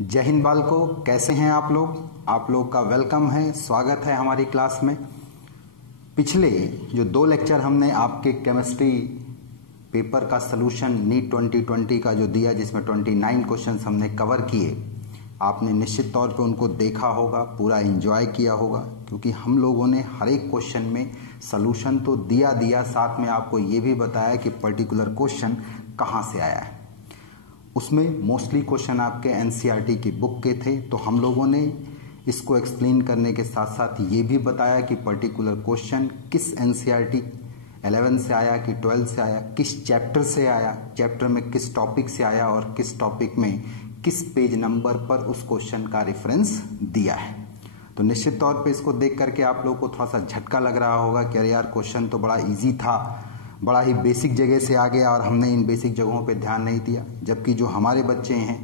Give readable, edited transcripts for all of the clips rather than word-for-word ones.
जय हिंद बालको, कैसे हैं आप लोग। आप लोग का वेलकम है, स्वागत है हमारी क्लास में। पिछले जो 2 लेक्चर हमने आपके केमिस्ट्री पेपर का सलूशन नीट 2020 का जो दिया, जिसमें 29 क्वेश्चंस हमने कवर किए, आपने निश्चित तौर पे उनको देखा होगा, पूरा एंजॉय किया होगा, क्योंकि हम लोगों ने हर एक क्वेश्चन में सलूशन तो दिया, साथ में आपको ये भी बताया कि पर्टिकुलर क्वेश्चन कहाँ से आया है। उसमें मोस्टली क्वेश्चन आपके एनसीईआरटी की बुक के थे, तो हम लोगों ने इसको एक्सप्लेन करने के साथ साथ ये भी बताया कि पर्टिकुलर क्वेश्चन किस एनसीईआरटी 11 से आया कि 12 से आया, किस चैप्टर से आया, चैप्टर में किस टॉपिक से आया और किस टॉपिक में किस पेज नंबर पर उस क्वेश्चन का रेफरेंस दिया है। तो निश्चित तौर पे इसको देख करके आप लोगों को थोड़ा सा झटका लग रहा होगा कि अरे यार क्वेश्चन तो बड़ा ईजी था, बड़ा ही बेसिक जगह से आ गया और हमने इन बेसिक जगहों पे ध्यान नहीं दिया। जबकि जो हमारे बच्चे हैं,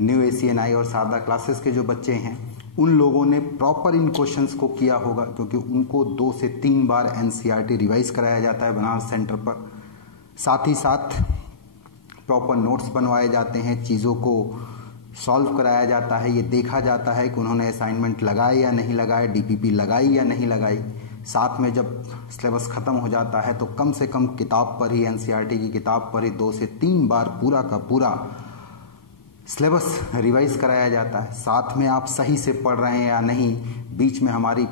न्यू ACNI और शारदा क्लासेस के जो बच्चे हैं, उन लोगों ने प्रॉपर इन क्वेश्चंस को किया होगा, क्योंकि उनको 2 से 3 बार एनसीईआरटी रिवाइज कराया जाता है बनारस सेंटर पर। साथ ही साथ प्रॉपर नोट्स बनवाए जाते हैं, चीज़ों को सॉल्व कराया जाता है, ये देखा जाता है कि उन्होंने असाइनमेंट लगाए या नहीं लगाए, DPP लगाई या नहीं लगाई। साथ में जब सिलेबस ख़त्म हो जाता है तो कम से कम किताब पर ही, एनसीईआरटी की किताब पर ही 2 से 3 बार पूरा का पूरा सिलेबस रिवाइज कराया जाता है। साथ में आप सही से पढ़ रहे हैं या नहीं, बीच में हमारी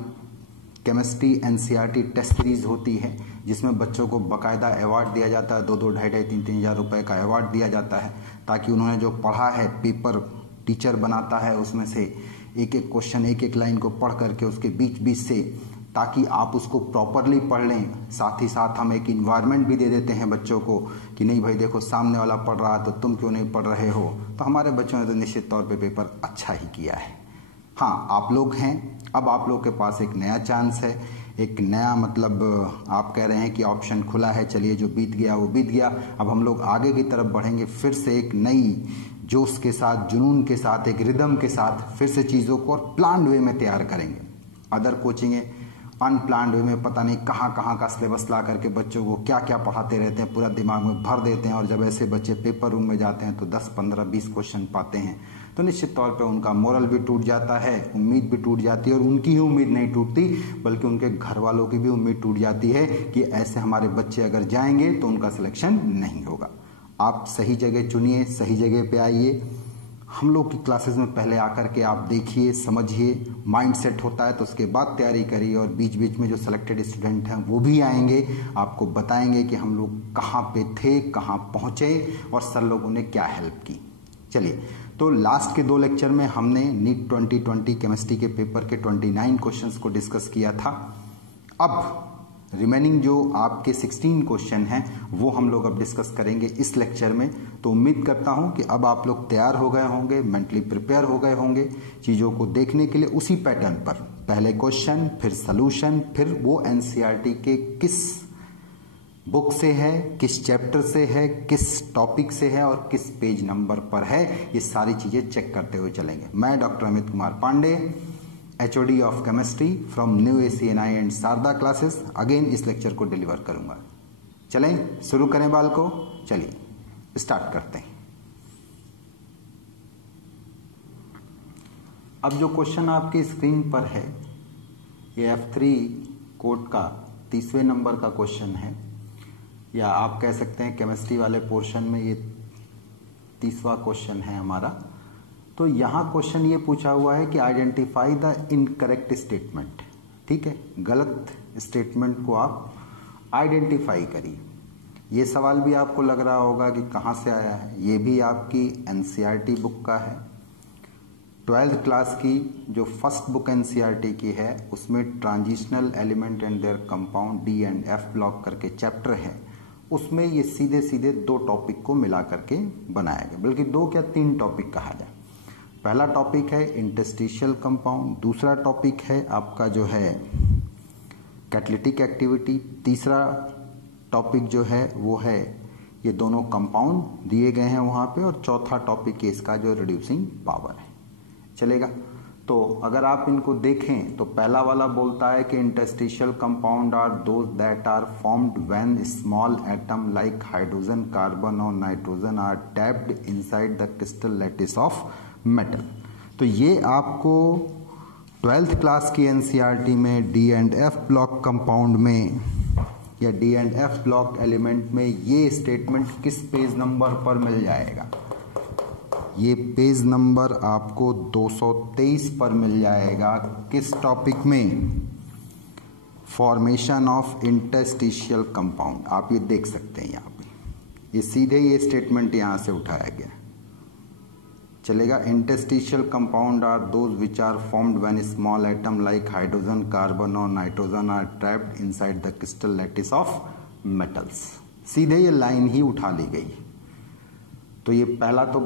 केमिस्ट्री एनसीईआरटी टेस्ट सीरीज होती है, जिसमें बच्चों को बाकायदा अवार्ड दिया जाता है, 2-2, 2.5-2, 3-3 हज़ार रुपये का अवार्ड दिया जाता है, ताकि उन्होंने जो पढ़ा है, पेपर टीचर बनाता है, उसमें से एक एक क्वेश्चन, एक एक लाइन को पढ़ करके उसके बीच बीच से, ताकि आप उसको प्रॉपरली पढ़ लें। साथ ही साथ हम एक इन्वायरमेंट भी दे देते हैं बच्चों को कि नहीं भाई देखो सामने वाला पढ़ रहा है तो तुम क्यों नहीं पढ़ रहे हो। तो हमारे बच्चों ने तो निश्चित तौर पे पेपर अच्छा ही किया है। हाँ, आप लोग हैं, अब आप लोग के पास एक नया चांस है, एक नया मतलब आप कह रहे हैं कि ऑप्शन खुला है। चलिए, जो बीत गया वो बीत गया, अब हम लोग आगे की तरफ बढ़ेंगे, फिर से एक नई जोश के साथ, जुनून के साथ, एक रिदम के साथ फिर से चीज़ों को और प्लान्ड वे में तैयार करेंगे। अदर कोचिंगें अनप्लान्ड वे में पता नहीं कहाँ कहाँ का सिलेबस ला करके बच्चों को क्या क्या पढ़ाते रहते हैं, पूरा दिमाग में भर देते हैं, और जब ऐसे बच्चे पेपर रूम में जाते हैं तो 10, 15, 20 क्वेश्चन पाते हैं, तो निश्चित तौर पे उनका मोरल भी टूट जाता है, उम्मीद भी टूट जाती है। और उनकी ही उम्मीद नहीं टूटती, बल्कि उनके घर वालों की भी उम्मीद टूट जाती है कि ऐसे हमारे बच्चे अगर जाएंगे तो उनका सिलेक्शन नहीं होगा। आप सही जगह चुनिए, सही जगह पे आइए। हम लोग की क्लासेस में पहले आकर के आप देखिए, समझिए, माइंड सेट होता है तो उसके बाद तैयारी करिए। और बीच बीच में जो सिलेक्टेड स्टूडेंट हैं वो भी आएंगे, आपको बताएंगे कि हम लोग कहाँ पे थे, कहाँ पहुँचे और सर लोगों ने क्या हेल्प की। चलिए, तो लास्ट के 2 लेक्चर में हमने नीट 2020 केमिस्ट्री के पेपर के 29 क्वेश्चंस को डिस्कस किया था। अब रिमेनिंग जो आपके 16 क्वेश्चन हैं वो हम लोग अब डिस्कस करेंगे इस लेक्चर में। तो उम्मीद करता हूं कि अब आप लोग तैयार हो गए होंगे, मेंटली प्रिपेयर हो गए होंगे चीज़ों को देखने के लिए उसी पैटर्न पर, पहले क्वेश्चन, फिर सलूशन, फिर वो एनसीईआरटी के किस बुक से है, किस चैप्टर से है, किस टॉपिक से है और किस पेज नंबर पर है, ये सारी चीज़ें चेक करते हुए चलेंगे। मैं doctor Amit Kumar Pandey, HOD of chemistry from new ACNI and Sharda classes, again इस लेक्चर को डिलीवर करूंगा। चलें शुरू करें बाल को, चलिए स्टार्ट करते हैं। अब जो क्वेश्चन आपकी स्क्रीन पर है, ये F3 कोड का 30वें नंबर का क्वेश्चन है, या आप कह सकते हैं केमिस्ट्री वाले पोर्शन में ये 30वां क्वेश्चन है हमारा। तो यहाँ क्वेश्चन ये पूछा हुआ है कि आइडेंटिफाई द इनकरेक्ट स्टेटमेंट। ठीक है, गलत स्टेटमेंट को आप आइडेंटिफाई करिए। ये सवाल भी आपको लग रहा होगा कि कहाँ से आया है। ये भी आपकी एनसीईआरटी बुक का है, 12th क्लास की जो फर्स्ट बुक एनसीईआरटी की है, उसमें transitional element and there compound D and F block करके चैप्टर है। उसमें ये सीधे सीधे 2 टॉपिक को मिला करके बनाया गया, बल्कि 2 क्या 3 टॉपिक कहा जाए। पहला टॉपिक है इंटरस्टिशियल कंपाउंड, दूसरा टॉपिक है आपका जो है कैटालिटिक एक्टिविटी, तीसरा टॉपिक जो है वो है ये दोनों कंपाउंड दिए गए हैं वहाँ पे, और चौथा टॉपिक इसका जो रिड्यूसिंग पावर है। चलेगा, तो अगर आप इनको देखें तो पहला वाला बोलता है कि interstitial compound are those that are formed when small atom like hydrogen, carbon और nitrogen are trapped inside the crystal lattice of metal. तो ये आपको 12th क्लास की एनसीईआरटी में D and F block compound में या D and F block element में ये स्टेटमेंट किस पेज नंबर पर मिल जाएगा? ये पेज नंबर आपको 223 पर मिल जाएगा। किस टॉपिक में? Formation of interstitial compound. आप ये देख सकते हैं यहाँ पे, ये सीधे ये स्टेटमेंट यहाँ से उठाया गया। चलेगा। Interstitial compound are those which are formed when small atom like hydrogen, carbon और nitrogen are trapped inside the crystal lattice of metals. सीधे ये लाइन ही उठा ली गई। तो ये पहला तो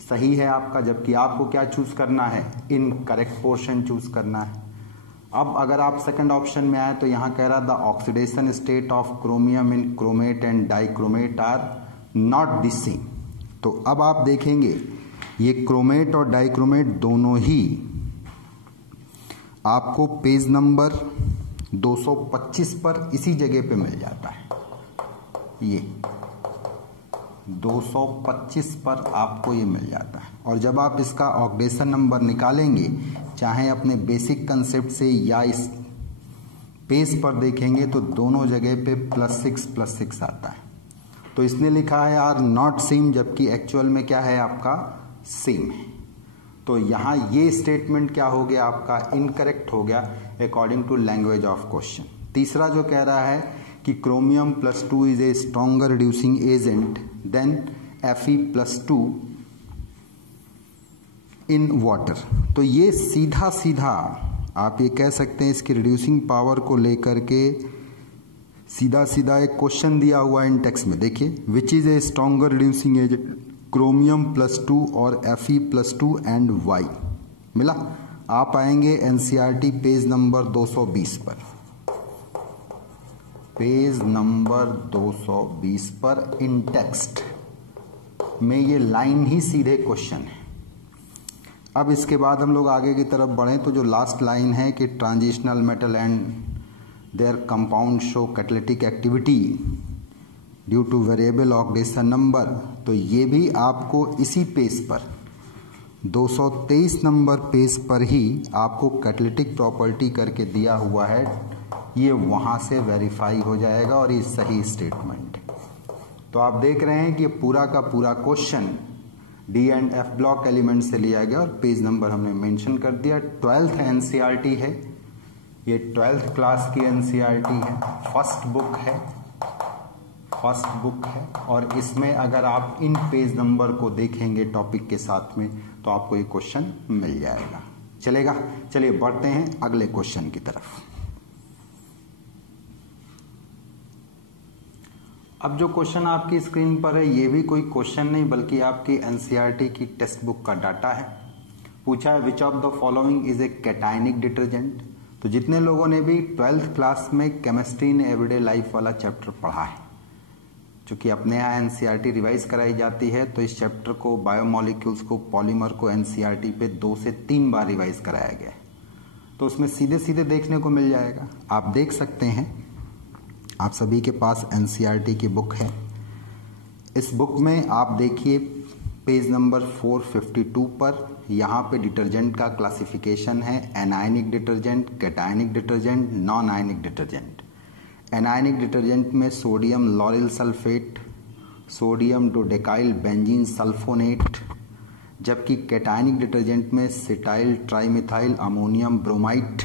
सही है आपका, जबकि आपको क्या चूज करना है? इनकरेक्ट पोर्शन चूज करना है। अब अगर आप सेकंड ऑप्शन में आए तो यहाँ कह रहा the oxidation state of chromium in chromate and dichromate are not the same. तो अब आप देखेंगे ये क्रोमेट और डाइक्रोमेट दोनों ही आपको पेज नंबर 225 पर इसी जगह पे मिल जाता है। ये 225 पर आपको ये मिल जाता है। और जब आप इसका ऑक्सीडेशन नंबर निकालेंगे, चाहे अपने बेसिक कंसेप्ट से या इस पेज पर देखेंगे, तो दोनों जगह पे +6 आता है। तो इसने लिखा है आर नॉट सेम, जबकि एक्चुअल में क्या है आपका? सेम है। तो यहाँ ये स्टेटमेंट क्या हो गया आपका? इनकरेक्ट हो गया according to language of question. तीसरा जो कह रहा है कि chromium +2 is a stronger reducing agent than Fe+2 in water. तो ये सीधा सीधा आप ये कह सकते हैं, इसकी रिड्यूसिंग पावर को लेकर के सीधा सीधा एक क्वेश्चन दिया हुआ इन टेक्स्ट में। देखिए, which is a stronger reducing agent? Chromium +2 और Fe+2 एंड वाई मिला। आप आएंगे एनसीईआरटी पेज नंबर 220 पर। पेज नंबर 220 पर इन टेक्स्ट में ये लाइन ही सीधे क्वेश्चन है। अब इसके बाद हम लोग आगे की तरफ बढ़ें तो जो लास्ट लाइन है कि transitional metal and there compound show catalytic activity due two variable oxidation number, तो ये भी आपको इसी पेज पर 223 नंबर पेज पर ही आपको कैटालिटिक प्रॉपर्टी करके दिया हुआ है। ये वहाँ से वेरीफाई हो जाएगा और ये सही स्टेटमेंट। तो आप देख रहे हैं कि पूरा का पूरा question D and F block element से लिया गया और पेज नंबर हमने मेंशन कर दिया। 12th एनसीईआरटी है ये, 12th क्लास की एनसीईआरटी है, फर्स्ट बुक है और इसमें अगर आप इन पेज नंबर को देखेंगे टॉपिक के साथ में तो आपको ये क्वेश्चन मिल जाएगा। चलेगा। चलिए बढ़ते हैं अगले क्वेश्चन की तरफ। अब जो क्वेश्चन आपकी स्क्रीन पर है ये भी कोई क्वेश्चन नहीं बल्कि आपकी एनसीईआरटी की टेक्स्ट बुक का डाटा है। पूछा है which of the following is a cationic detergent. तो जितने लोगों ने भी 12th क्लास में केमिस्ट्री इन एवरीडे लाइफ वाला चैप्टर पढ़ा है, चूंकि अपने यहाँ एनसीईआरटी रिवाइज कराई जाती है तो इस चैप्टर को, बायोमोलिक्यूल्स को, पॉलीमर को एनसीईआरटी पे 2 से 3 बार रिवाइज कराया गया है। तो उसमें सीधे सीधे देखने को मिल जाएगा। आप देख सकते हैं, आप सभी के पास एनसीईआरटी की बुक है। इस बुक में आप देखिए पेज नंबर 452 पर यहाँ पे डिटर्जेंट का क्लासिफिकेशन है। Anionic detergent, cationic detergent, non ionic detergent. Anionic detergent में sodium lauryl sulphate, sodium dodecyl benzene sulphonate, जबकि कैटायनिक डिटर्जेंट में सिटाइल ट्राइमिथाइल अमोनियम ब्रोमाइड।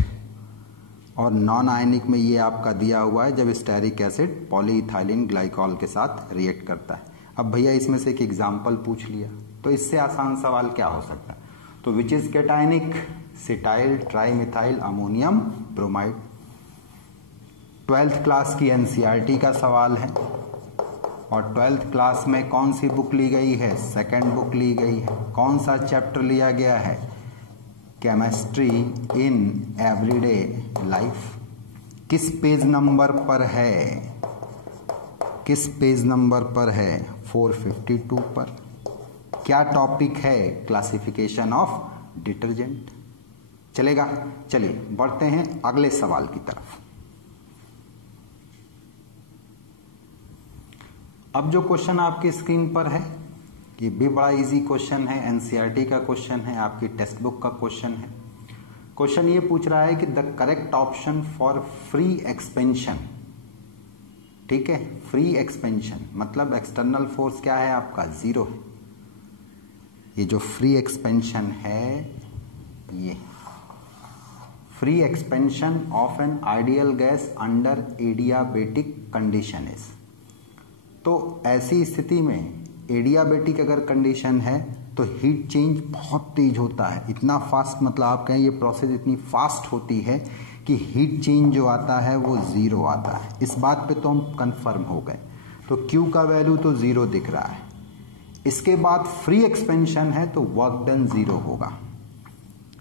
और नॉन आयनिक में ये आपका दिया हुआ है जब स्टेरिक एसिड पॉलीइथाइलिन ग्लाइकॉल के साथ रिएक्ट करता है। अब भैया इसमें से एक एग्जाम्पल पूछ लिया तो इससे आसान सवाल क्या हो सकता है? तो which is cationic? Cetyl trimethyl ammonium bromide. 12th class की एनसीईआरटी का सवाल है और 12th क्लास में कौन सी बुक ली गई है? सेकंड बुक ली गई है। कौन सा चैप्टर लिया गया है? Chemistry in everyday life. किस पेज नंबर पर है? किस पेज नंबर पर है? 452 पर। क्या टॉपिक है? Classification of detergent. चलेगा। चलिए बढ़ते हैं अगले सवाल की तरफ। अब जो क्वेश्चन आपकी स्क्रीन पर है ये भी बड़ा इजी क्वेश्चन है, एनसीईआरटी का क्वेश्चन है, आपकी टेक्स्ट बुक का क्वेश्चन है। क्वेश्चन ये पूछ रहा है कि the correct option for free expansion, ठीक है, फ्री एक्सपेंशन मतलब एक्सटर्नल फोर्स क्या है आपका, 0 है। ये जो फ्री एक्सपेंशन है, ये free expansion of an ideal gas under adiabatic condition is. तो ऐसी स्थिति में एडियाबेटिक अगर कंडीशन है तो हीट चेंज बहुत तेज होता है, इतना फास्ट, मतलब आप कहें ये प्रोसेस इतनी फास्ट होती है कि हीट चेंज जो आता है वो 0 आता है। इस बात पे तो हम कंफर्म हो गए। तो Q का वैल्यू तो 0 दिख रहा है। इसके बाद फ्री एक्सपेंशन है तो वर्क डन 0 होगा,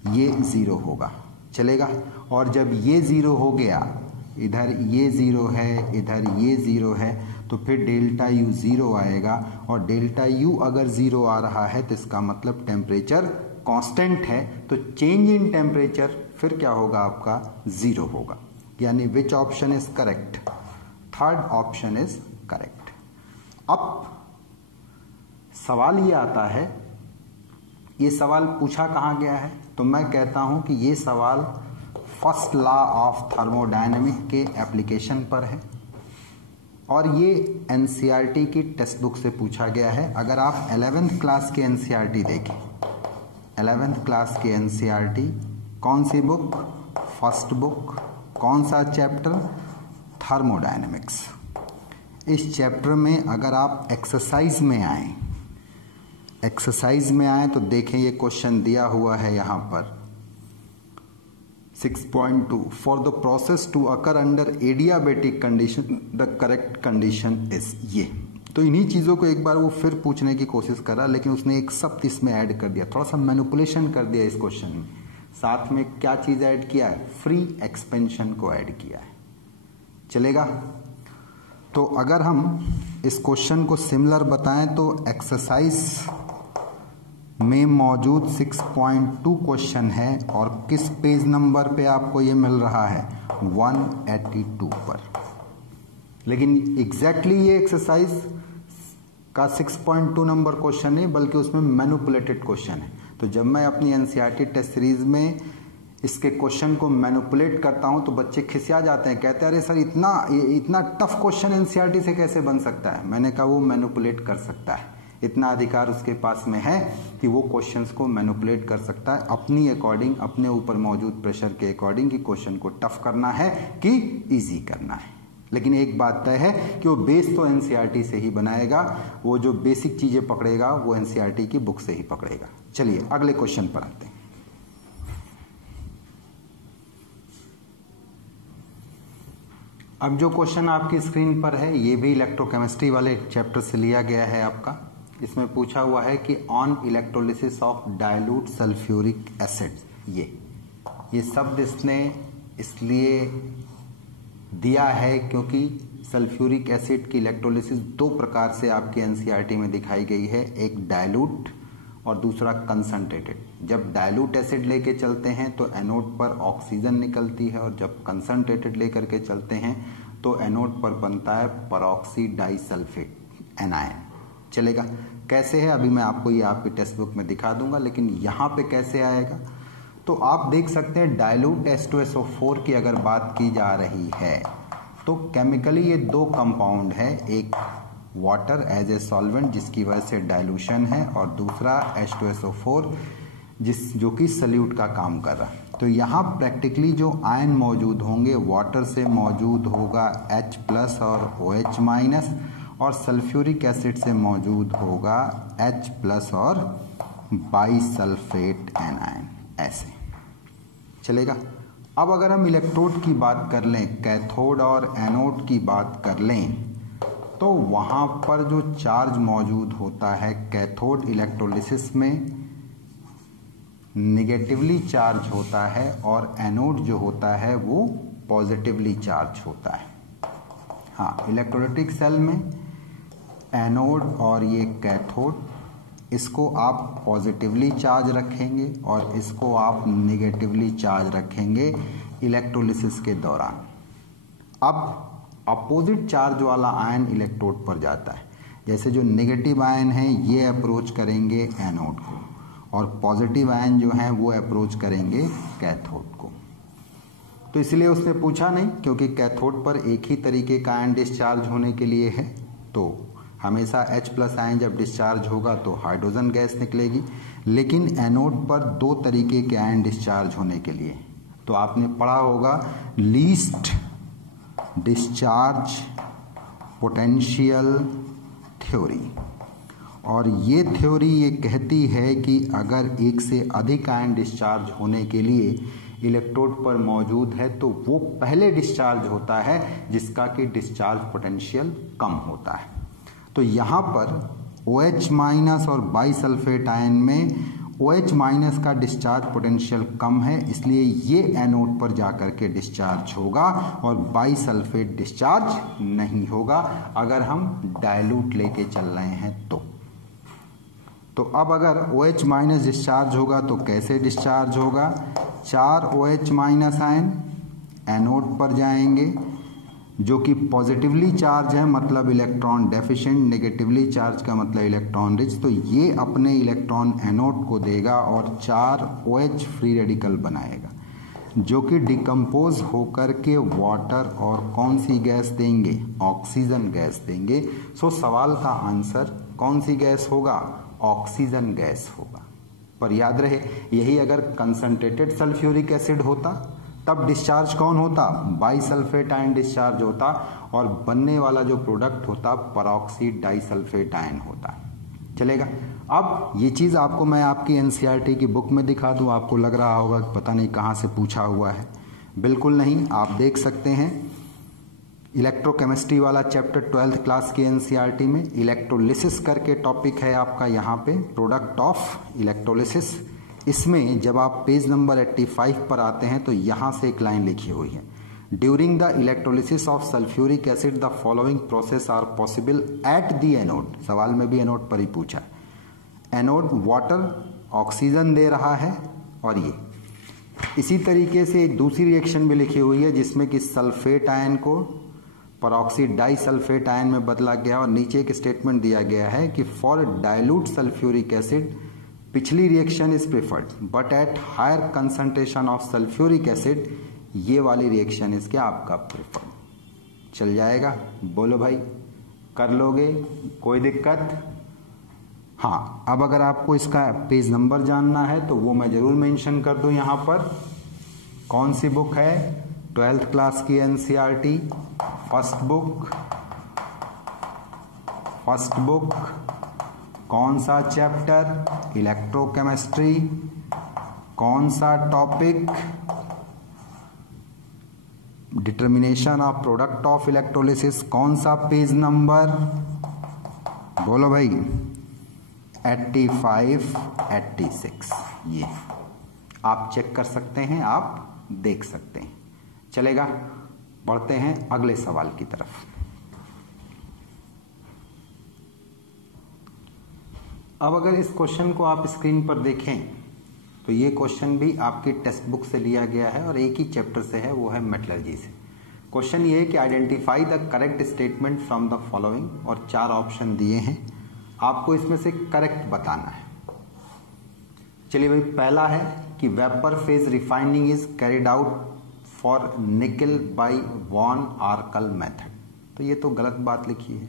ये 0 होगा, चलेगा। और जब ये 0 हो गया, इधर ये 0 है, इधर ये 0 है, तो फिर डेल्टा U 0 आएगा। और डेल्टा U अगर 0 आ रहा है तो इसका मतलब टेम्परेचर कांस्टेंट है, तो चेंज इन टेम्परेचर फिर क्या होगा आपका, 0 होगा। यानी विच option is correct, third option is correct. अब सवाल ये आता है, ये सवाल पूछा कहाँ गया है, तो मैं कहता हूं कि ये सवाल फर्स्ट लॉ ऑफ थर्मोडायनेमिक के एप्लीकेशन पर है और ये एनसीईआरटी की टेक्स्ट बुक से पूछा गया है। अगर आप 11th क्लास की एनसीईआरटी देखें, 11th क्लास की एनसीईआरटी, कौन सी बुक, फर्स्ट बुक, कौन सा चैप्टर, थर्मोडायनेमिक्स। इस चैप्टर में अगर आप एक्सरसाइज में आए, एक्सरसाइज में आए तो देखें ये क्वेश्चन दिया हुआ है यहां पर 6.2 for the process to occur under adiabatic condition the correct condition is. ये तो इन्हीं चीज़ों को एक बार वो फिर पूछने की कोशिश करा, लेकिन उसने एक शब्द इसमें ऐड कर दिया, थोड़ा सा मैनिपुलेशन कर दिया इस क्वेश्चन में। साथ में क्या चीज़ ऐड किया है, फ्री एक्सपेंशन को ऐड किया है, चलेगा। तो अगर हम इस क्वेश्चन को सिमिलर बताएं तो एक्सरसाइज में मौजूद 6.2 क्वेश्चन है और किस पेज नंबर पे आपको ये मिल रहा है, 182 पर। लेकिन एग्जैक्टली ये एक्सरसाइज का 6.2 नंबर क्वेश्चन नहीं, बल्कि उसमें मैनिपुलेटेड क्वेश्चन है। तो जब मैं अपनी एनसीईआरटी टेस्ट सीरीज में इसके क्वेश्चन को मैनिपुलेट करता हूं तो बच्चे खिसिया जाते हैं, कहते हैं अरे सर इतना टफ क्वेश्चन एनसीईआरटी से कैसे बन सकता है। मैंने कहा वो मैनिपुलेट कर सकता है, इतना अधिकार उसके पास में है कि वो क्वेश्चंस को मैनिपुलेट कर सकता है अपनी अकॉर्डिंग, अपने ऊपर मौजूद प्रेशर के अकॉर्डिंग कि क्वेश्चन को टफ करना है कि इजी करना है। लेकिन एक बात तय है कि वो बेस तो एनसीईआरटी से ही बनाएगा, वो जो बेसिक चीजें पकड़ेगा वो एनसीईआरटी की बुक से ही पकड़ेगा। चलिए अगले क्वेश्चन पर आते हैं। अब जो क्वेश्चन आपकी स्क्रीन पर है ये भी इलेक्ट्रोकेमिस्ट्री वाले चैप्टर से लिया गया है आपका। इसमें पूछा हुआ है कि on electrolysis of dilute sulphuric acid. ये शब्द इसने इसलिए दिया है क्योंकि सल्फ्यूरिक एसिड की इलेक्ट्रोलिसिस दो प्रकार से आपकी एनसीईआरटी में दिखाई गई है, एक डाइल्यूट और दूसरा कंसंट्रेटेड। जब डाइल्यूट एसिड लेके चलते हैं तो एनोड पर ऑक्सीजन निकलती है और जब कंसंट्रेटेड लेकर के चलते हैं तो एनोड पर बनता है परऑक्सी डाइसल्फेट एनायन। चलेगा, कैसे है अभी मैं आपको ये आपकी टेक्स्ट बुक में दिखा दूंगा, लेकिन यहाँ पे कैसे आएगा तो आप देख सकते हैं डाइल्यूट H2SO4 की अगर बात की जा रही है तो केमिकली ये दो कंपाउंड है, एक वाटर एज ए सॉल्वेंट जिसकी वजह से डाइल्यूशन है और दूसरा H2SO4 जो कि सल्यूट का काम कर रहा है। तो यहाँ प्रैक्टिकली जो आयन मौजूद होंगे, वाटर से मौजूद होगा H+ और OH- और सल्फ्यूरिक एसिड से मौजूद होगा H+ और बाइसल्फेट एनायन, ऐसे चलेगा। अब अगर हम इलेक्ट्रोड की बात कर लें, कैथोड और एनोड की बात कर लें, तो वहाँ पर जो चार्ज मौजूद होता है कैथोड इलेक्ट्रोलिसिस में निगेटिवली चार्ज होता है और एनोड जो होता है वो पॉजिटिवली चार्ज होता है। हाँ, इलेक्ट्रोलाइटिक सेल में एनोड और ये कैथोड, इसको आप पॉजिटिवली चार्ज रखेंगे और इसको आप नेगेटिवली चार्ज रखेंगे इलेक्ट्रोलिसिस के दौरान। अब अपोजिट चार्ज वाला आयन इलेक्ट्रोड पर जाता है, जैसे जो नेगेटिव आयन है ये अप्रोच करेंगे एनोड को और पॉजिटिव आयन जो हैं वो अप्रोच करेंगे कैथोड को। तो इसलिए उसने पूछा नहीं, क्योंकि कैथोड पर एक ही तरीके का आयन डिस्चार्ज होने के लिए है, तो हमेशा H+ आयन जब डिस्चार्ज होगा तो हाइड्रोजन गैस निकलेगी। लेकिन एनोड पर दो तरीके के आयन डिस्चार्ज होने के लिए, तो आपने पढ़ा होगा लीस्ट डिस्चार्ज पोटेंशियल थ्योरी, और ये थ्योरी ये कहती है कि अगर एक से अधिक आयन डिस्चार्ज होने के लिए इलेक्ट्रोड पर मौजूद है तो वो पहले डिस्चार्ज होता है जिसका कि डिस्चार्ज पोटेंशियल कम होता है। तो यहाँ पर OH- और बाइसल्फेट आयन में OH- का डिस्चार्ज पोटेंशियल कम है, इसलिए ये एनोड पर जाकर के डिस्चार्ज होगा और बाइसल्फेट डिस्चार्ज नहीं होगा अगर हम डाइल्यूट लेके चल रहे हैं तो अब अगर OH- डिस्चार्ज होगा तो कैसे डिस्चार्ज होगा? 4 OH- आयन एनोड पर जाएंगे जो कि पॉजिटिवली चार्ज है, मतलब इलेक्ट्रॉन डेफिशिएंट, नेगेटिवली चार्ज का मतलब इलेक्ट्रॉन रिच। तो ये अपने इलेक्ट्रॉन एनोड को देगा और 4 OH फ्री रेडिकल बनाएगा जो कि डिकम्पोज होकर के वाटर और कौन सी गैस देंगे? ऑक्सीजन गैस देंगे। सो सवाल का आंसर कौन सी गैस होगा? ऑक्सीजन गैस होगा। पर याद रहे, यही अगर कंसंट्रेटेड सल्फ्यूरिक एसिड होता तब डिस्चार्ज कौन होता? बाइसल्फेट आयन डिस्चार्ज होता और बनने वाला जो प्रोडक्ट होता परऑक्सीड डाइसल्फेट आयन होता। चलेगा। अब ये चीज़ आपको मैं आपकी एनसीईआरटी की बुक में दिखा दूं, आपको लग रहा होगा कि पता नहीं कहाँ से पूछा हुआ है। बिल्कुल नहीं, आप देख सकते हैं इलेक्ट्रोकेमिस्ट्री वाला चैप्टर 12th क्लास की एनसीईआरटी में इलेक्ट्रोलिसिस करके टॉपिक है आपका यहाँ पे, प्रोडक्ट ऑफ इलेक्ट्रोलिसिस। इसमें जब आप पेज नंबर 85 पर आते हैं तो यहाँ से एक लाइन लिखी हुई है, during the electrolysis of sulphuric acid the following process are possible at the anode. सवाल में भी एनोड पर ही पूछा। एनोड वाटर ऑक्सीजन दे रहा है और ये इसी तरीके से एक दूसरी रिएक्शन भी लिखी हुई है जिसमें कि सल्फेट आयन को परऑक्सीड डाइसल्फेट आयन में बदला गया और नीचे एक स्टेटमेंट दिया गया है कि फॉर डाइल्यूट सल्फ्यूरिक एसिड पिछली reaction is preferred but at higher concentration of sulphuric acid ये वाली रिएक्शन इसके आपका प्रेफर्ड। चल जाएगा? बोलो भाई, कर लोगे? कोई दिक्कत? हाँ, अब अगर आपको इसका पेज नंबर जानना है तो वो मैं जरूर मेंशन कर दूं यहाँ पर। कौन सी बुक है? 12th क्लास की एनसीईआरटी फर्स्ट बुक। कौन सा चैप्टर? इलेक्ट्रोकेमिस्ट्री। कौन सा topic? Determination of product of electrolysis. कौन सा पेज नंबर? बोलो भाई। 85, 86। ये आप चेक कर सकते हैं, आप देख सकते हैं। चलेगा? बढ़ते हैं अगले सवाल की तरफ। अब अगर इस क्वेश्चन को आप स्क्रीन पर देखें तो ये क्वेश्चन भी आपकी टेक्स्ट बुक से लिया गया है और एक ही चैप्टर से है, वो है मेटलर्जी से। क्वेश्चन ये है कि identify the correct statement from the following, और 4 ऑप्शन दिए हैं, आपको इसमें से करेक्ट बताना है। चलिए भाई, पहला है कि vapour phase refining is carried out for निकल बाय वॉन आर्कल मेथड। तो ये तो गलत बात लिखी है।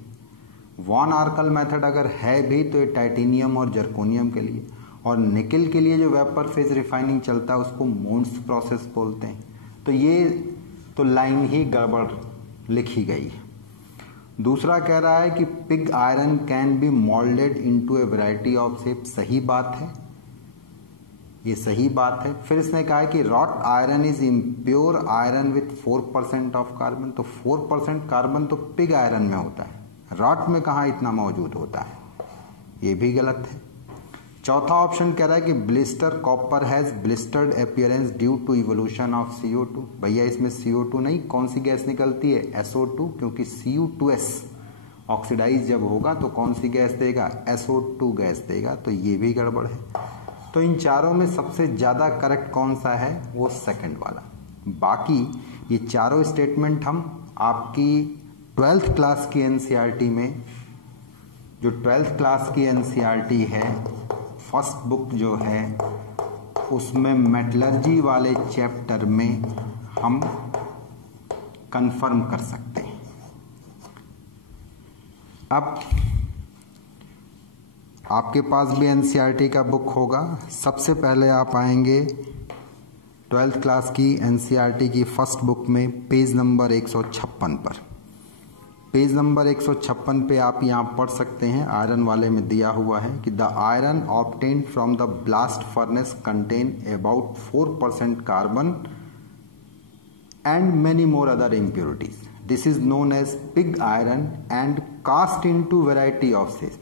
वॉन आर्कल मेथड अगर है भी तो ये टाइटेनियम और जर्कोनियम के लिए, और निकल के लिए जो वेपर फेज रिफाइनिंग चलता है उसको मोन्स प्रोसेस बोलते हैं। तो ये तो लाइन ही गड़बड़ लिखी गई है। दूसरा कह रहा है कि pig iron can be moulded into A variety of shape. सही बात है, ये सही बात है। फिर इसने कहा है कि wrought iron is impure iron with 4% of carbon. तो 4% कार्बन तो पिग आयरन में होता है, रॉट में कहाँ इतना मौजूद होता है, ये भी गलत है। चौथा ऑप्शन कह रहा है कि blister copper has blistered appearance due to evolution of CO2। भैया इसमें CO2 नहीं, कौन सी गैस निकलती है? SO2, क्योंकि Cu2S ऑक्सीडाइज जब होगा तो कौन सी गैस देगा? SO2 गैस देगा। तो ये भी गड़बड़ है। तो इन चारों में सबसे ज्यादा करेक्ट कौन सा है? वो सेकंड वाला। बाकी ये चारों स्टेटमेंट हम आपकी 12th क्लास की एनसीईआरटी में जो 12th क्लास की एनसीईआरटी है, फर्स्ट बुक जो है उसमें मेटलर्जी वाले चैप्टर में हम कंफर्म कर सकते हैं। अब आपके पास भी एनसीईआरटी का बुक होगा। सबसे पहले आप आएंगे 12th क्लास की एनसीईआरटी की फर्स्ट बुक में पेज नंबर 156 पर। पेज नंबर 156 पे आप यहाँ पढ़ सकते हैं, आयरन वाले में दिया हुआ है कि the iron obtained from the blast furnace contain about 4% carbon and many more other impurities. This is known as pig iron and cast into variety of shape.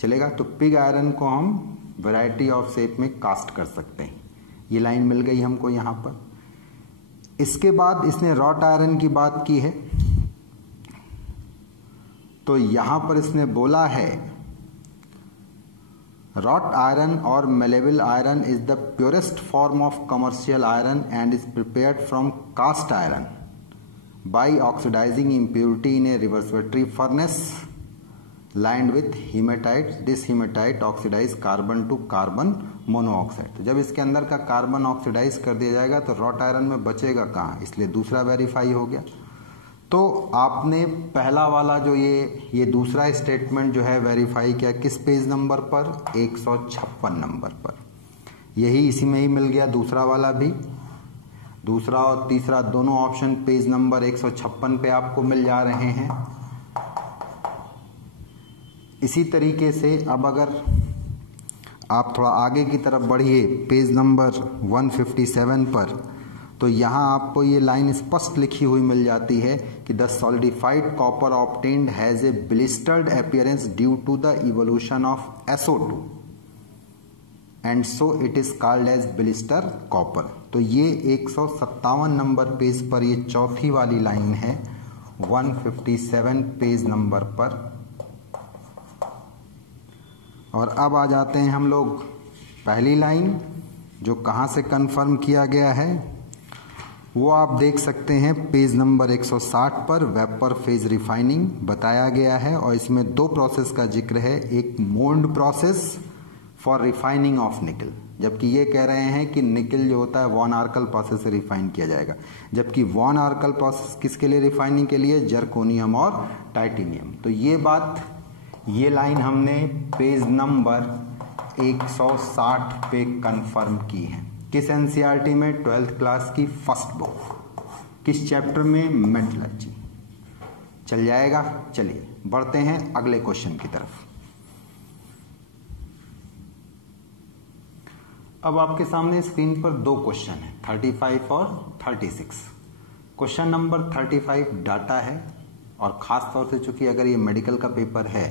चलेगा? तो पिग आयरन को हम वैरायटी ऑफ शेप में cast कर सकते हैं। ये line मिल गई हमको यहाँ पर। इसके बाद इसने रॉट आयरन की बात की है, तो यहां पर इसने बोला है रॉट आयरन और malleable iron is the purest form of commercial iron and is prepared from cast iron by oxidising impurity in a reversible furnace lined with haematite. This haematite oxidise carbon to carbon monoxide. तो जब इसके अंदर का carbon oxidise कर दिया जाएगा तो wrought iron में बचेगा कहाँ, इसलिए दूसरा वेरीफाई हो गया। तो आपने पहला वाला जो ये दूसरा स्टेटमेंट जो है वेरीफाई किया किस पेज नंबर पर, 156 नंबर पर। यही इसी में ही मिल गया दूसरा वाला भी। दूसरा और तीसरा दोनों ऑप्शन पेज नंबर 156 पे आपको मिल जा रहे हैं। इसी तरीके से अब अगर आप थोड़ा आगे की तरफ बढ़िए पेज नंबर 157 पर, तो यहाँ आपको ये लाइन स्पष्ट लिखी हुई मिल जाती है कि the solidified copper obtained has a blistered appearance due to the evolution of SO2 and so it is called as blister copper. तो ये 157 नंबर पेज पर ये चौथी वाली लाइन है, 157 पेज नंबर पर। और अब आ जाते हैं हम लोग पहली लाइन, जो कहाँ से कंफर्म किया गया है वो आप देख सकते हैं पेज नंबर 160 पर। वेपर फेज रिफाइनिंग बताया गया है और इसमें दो प्रोसेस का जिक्र है, एक mould process for refining of निकल, जबकि ये कह रहे हैं कि निकल जो होता है वॉन आर्कल प्रोसेस से रिफाइन किया जाएगा, जबकि वॉन आर्कल प्रोसेस किसके लिए रिफाइनिंग के लिए, जर्कोनियम और टाइटेनियम। तो ये बात, ये लाइन हमने पेज नंबर 160 पे कंफर्म की है। किस एनसीईआरटी में, 12th क्लास की फर्स्ट बुक, किस चैप्टर में, मेटलर्जी। चल जाएगा। चलिए बढ़ते हैं अगले क्वेश्चन की तरफ। अब आपके सामने स्क्रीन पर दो क्वेश्चन है, 35 और 36। क्वेश्चन नंबर 35 डाटा है, और खास तौर से चूंकि अगर ये मेडिकल का पेपर है,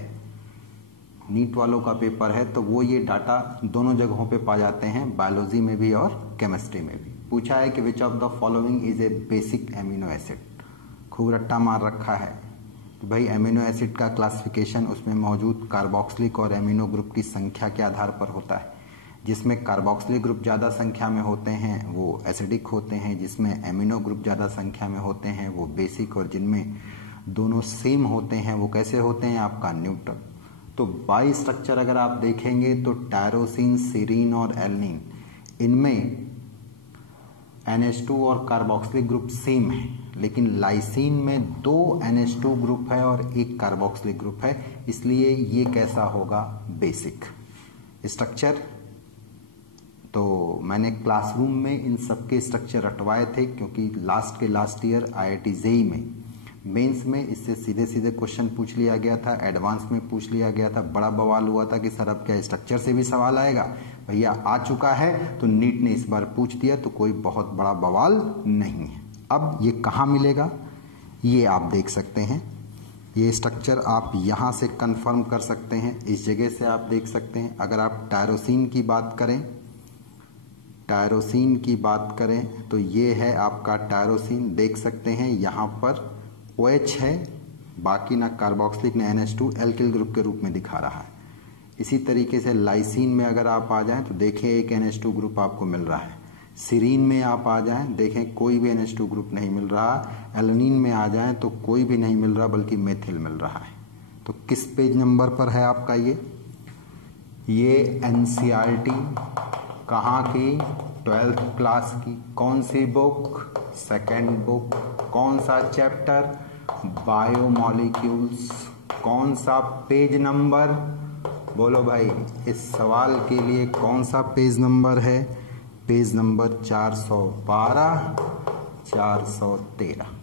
नीट वालों का पेपर है, तो वो ये डाटा दोनों जगहों पे पा जाते हैं, बायोलॉजी में भी और केमिस्ट्री में भी। पूछा है कि which of the following is a basic amino acid. खूब रट्टा मार रखा है कि भाई एमिनो एसिड का क्लासिफिकेशन उसमें मौजूद कार्बोक्सिलिक और एमिनो ग्रुप की संख्या के आधार पर होता है। जिसमें कार्बोक्सिलिक ग्रुप ज़्यादा संख्या में होते हैं वो एसिडिक होते हैं, जिसमें एमिनो ग्रुप ज़्यादा संख्या में होते हैं वो बेसिक, और जिनमें दोनों सेम होते हैं वो कैसे होते हैं, आपका न्यूट्रल। तो बाई स्ट्रक्चर अगर आप देखेंगे तो टायरोसिन, सीरीन और एलनीन, इनमें NH2 और कार्बोक्सिलिक ग्रुप सेम है, लेकिन लाइसिन में 2 NH2 ग्रुप है और 1 कार्बोक्सिलिक ग्रुप है, इसलिए ये कैसा होगा, बेसिक स्ट्रक्चर। तो मैंने क्लासरूम में इन सबके स्ट्रक्चर रटवाए थे, क्योंकि लास्ट ईयर IIT JEE में मेंस में इससे सीधे सीधे क्वेश्चन पूछ लिया गया था, एडवांस में पूछ लिया गया था। बड़ा बवाल हुआ था कि सर अब क्या स्ट्रक्चर से भी सवाल आएगा। भैया आ चुका है, तो नीट ने इस बार पूछ दिया, तो कोई बहुत बड़ा बवाल नहीं है। अब ये कहाँ मिलेगा, ये आप देख सकते हैं। ये स्ट्रक्चर आप यहाँ से कंफर्म कर सकते हैं, इस जगह से आप देख सकते हैं। अगर आप टायरोसिन की बात करें तो ये है आपका टायरोसिन, देख सकते हैं यहाँ पर OH है, बाकी ना कार्बोक्सिलिक ना NH2, एल्किल ग्रुप के रूप में दिखा रहा है। इसी तरीके से लाइसिन में अगर आप आ जाएं तो देखें एक NH2 ग्रुप आपको मिल रहा है। सीरीन में आप आ जाएं, देखें कोई भी NH2 ग्रुप नहीं मिल रहा। एलनीन में आ जाएं तो कोई भी नहीं मिल रहा, बल्कि मेथिल मिल रहा है। तो किस पेज नंबर पर है आपका ये एनसीईआरटी कहाँ की? 12th क्लास की। कौन सी बुक? Second book. कौन सा चैप्टर? बायोमॉलिक्यूल्स। कौन सा पेज नंबर? बोलो भाई, इस सवाल के लिए कौन सा पेज नंबर है? पेज नंबर 412, 413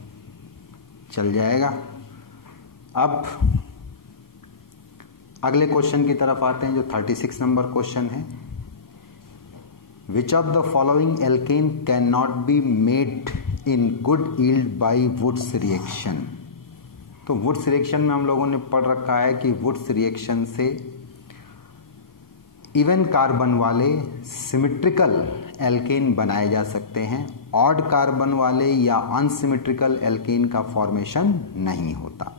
चल जाएगा। अब अगले क्वेश्चन की तरफ आते हैं जो 36 नंबर क्वेश्चन है। Which of the following alkane can not be made in good yield by Wurtz reaction? तो वुड्स रिएक्शन में हम लोगों ने पढ़ रखा है कि वुड्स रिएक्शन से इवन कार्बन वाले सिमेट्रिकल एल्केन बनाए जा सकते हैं, ऑड कार्बन वाले या अनसिमेट्रिकल एल्केन का फॉर्मेशन नहीं होता।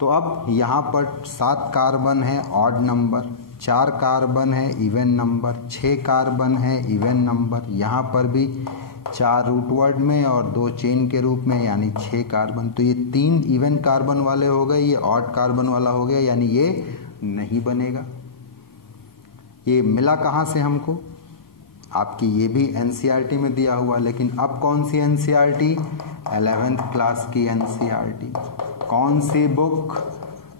तो अब यहाँ पर 7 कार्बन है ऑड नंबर, 4 कार्बन है इवन नंबर, 6 कार्बन है इवन नंबर, यहाँ पर भी 4 रूट वर्ड में और 2 चेन के रूप में यानी 6 कार्बन। तो ये 3 इवन कार्बन वाले हो गए, ये ऑड कार्बन वाला हो गया, यानी ये नहीं बनेगा। ये मिला कहाँ से हमको? आपकी ये भी एनसीईआरटी में दिया हुआ, लेकिन अब कौन सी एनसीईआरटी? 11th क्लास की एनसीईआरटी। कौन सी बुक?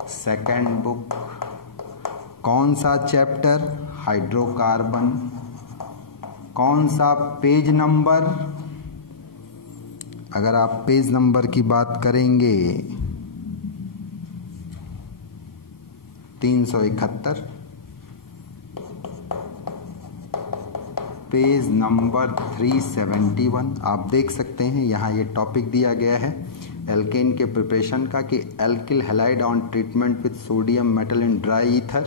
Second book. कौन सा चैप्टर? हाइड्रोकार्बन। कौन सा पेज नंबर? अगर आप पेज नंबर की बात करेंगे 371, पेज नंबर 371। आप देख सकते हैं यहाँ ये टॉपिक दिया गया है एल्केन के प्रिपरेशन का कि alkyl halide on treatment with sodium metal in dry ether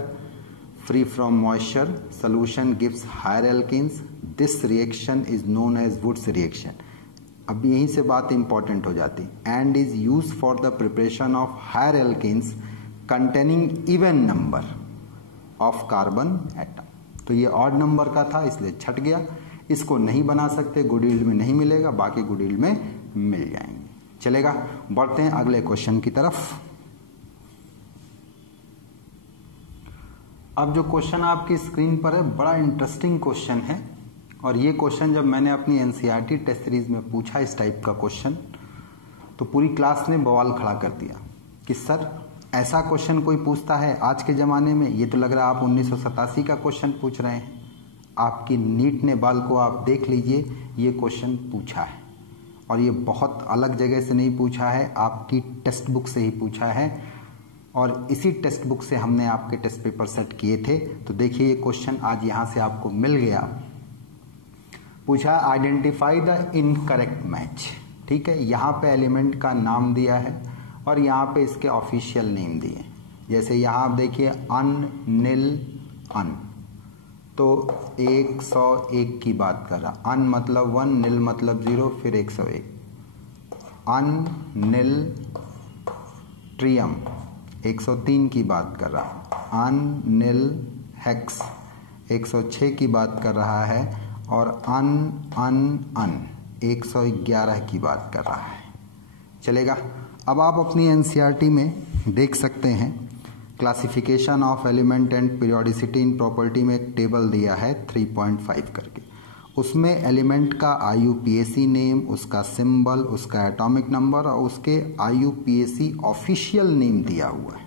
free from moisture solution gives higher alkanes. This reaction is known as Wurtz reaction. अब यहीं से बात इंपॉर्टेंट हो जाती है। And is use for the preparation of higher alkanes containing even number of carbon atom. तो ये odd number का था इसलिए छट गया, इसको नहीं बना सकते, गुड यील्ड में नहीं मिलेगा, बाकी गुड यील्ड में मिल जाएंगे। चलेगा, बढ़ते हैं अगले क्वेश्चन की तरफ। अब जो क्वेश्चन आपकी स्क्रीन पर है बड़ा इंटरेस्टिंग क्वेश्चन है, और ये क्वेश्चन जब मैंने अपनी एनसीईआरटी टेस्ट सीरीज में पूछा इस टाइप का क्वेश्चन, तो पूरी क्लास ने बवाल खड़ा कर दिया कि सर ऐसा क्वेश्चन कोई पूछता है आज के ज़माने में? ये तो लग रहा है आप 1987 का क्वेश्चन पूछ रहे हैं। आपकी नीट ने बाल को आप देख लीजिए, ये क्वेश्चन पूछा है, और ये बहुत अलग जगह से नहीं पूछा है, आपकी टेक्स्ट बुक से ही पूछा है, और इसी टेक्स्ट बुक से हमने आपके टेस्ट पेपर सेट किए थे। तो देखिए ये क्वेश्चन आज यहाँ से आपको मिल गया। पूछा आइडेंटिफाई द इनकरेक्ट मैच। ठीक है, यहाँ पे एलिमेंट का नाम दिया है और यहाँ पे इसके ऑफिशियल नेम दिए। जैसे यहाँ आप देखिए अन, नील, अन, तो 101 की बात कर रहा। अन मतलब 1, नील मतलब 0, फिर 101। अन नील ट्रियम 103 की बात कर रहा। अन नील हेक्स 106 की बात कर रहा है, और अन 111 की बात कर रहा है। चलेगा। अब आप अपनी एनसीईआरटी में देख सकते हैं classification of element and periodicity in property में एक टेबल दिया है 3.5 करके। उसमें एलिमेंट का IUPAC नेम, उसका सिंबल, उसका एटॉमिक नंबर और उसके IUPAC ऑफिशियल नेम दिया हुआ है।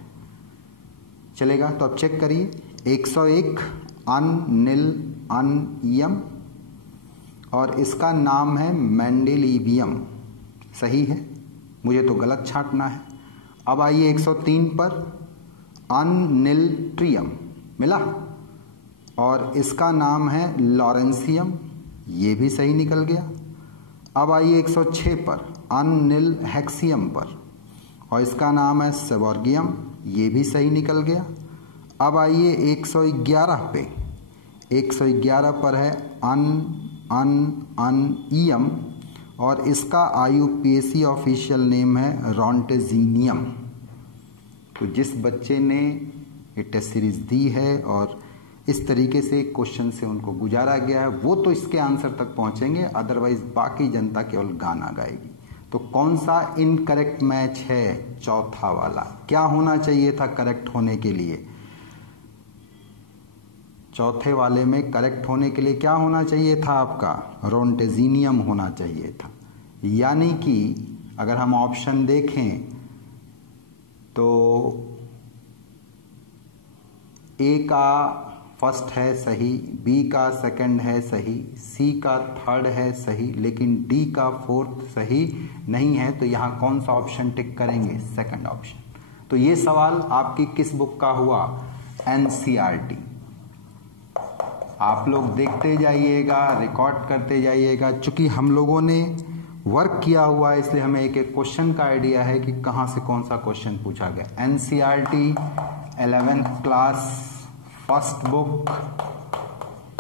चलेगा, तो अब चेक करिए 101 अन नील अन और इसका नाम है मेंडेलिवियम। सही है, मुझे तो गलत छांटना है। अब आइए 103 पर अन नील ट्रियम मिला और इसका नाम है लॉरेंसियम, ये भी सही निकल गया। अब आइए 106 पर अन नील हेक्सियम पर और इसका नाम है सेबोर्गियम, ये भी सही निकल गया। अब आइए 111 पे, 111 पर है अन और इसका IUPAC ऑफिशियल नेम है रॉन्टेजीनियम। तो जिस बच्चे ने ये टेस्ट सीरीज दी है और इस तरीके से क्वेश्चन से उनको गुजारा गया है वो तो इसके आंसर तक पहुंचेंगे, अदरवाइज बाकी जनता केवल गाना गाएगी। तो तो कौन सा इनकरेक्ट मैच है? चौथा वाला। क्या होना चाहिए था करेक्ट होने के लिए? चौथे वाले में करेक्ट होने के लिए क्या होना चाहिए था आपका? रोंटेजिनियम होना चाहिए था। यानी कि अगर हम ऑप्शन देखें तो ए का फर्स्ट है सही, बी का सेकंड है सही, सी का थर्ड है सही, लेकिन डी का फोर्थ सही नहीं है। तो यहाँ कौन सा ऑप्शन टिक करेंगे? Second option. तो ये सवाल आपकी किस बुक का हुआ? एनसीईआरटी। आप लोग देखते जाइएगा, रिकॉर्ड करते जाइएगा। चूंकि हम लोगों ने वर्क किया हुआ है इसलिए हमें एक एक क्वेश्चन का आइडिया है कि कहाँ से कौन सा क्वेश्चन पूछा गया। NCERT 11th class first book,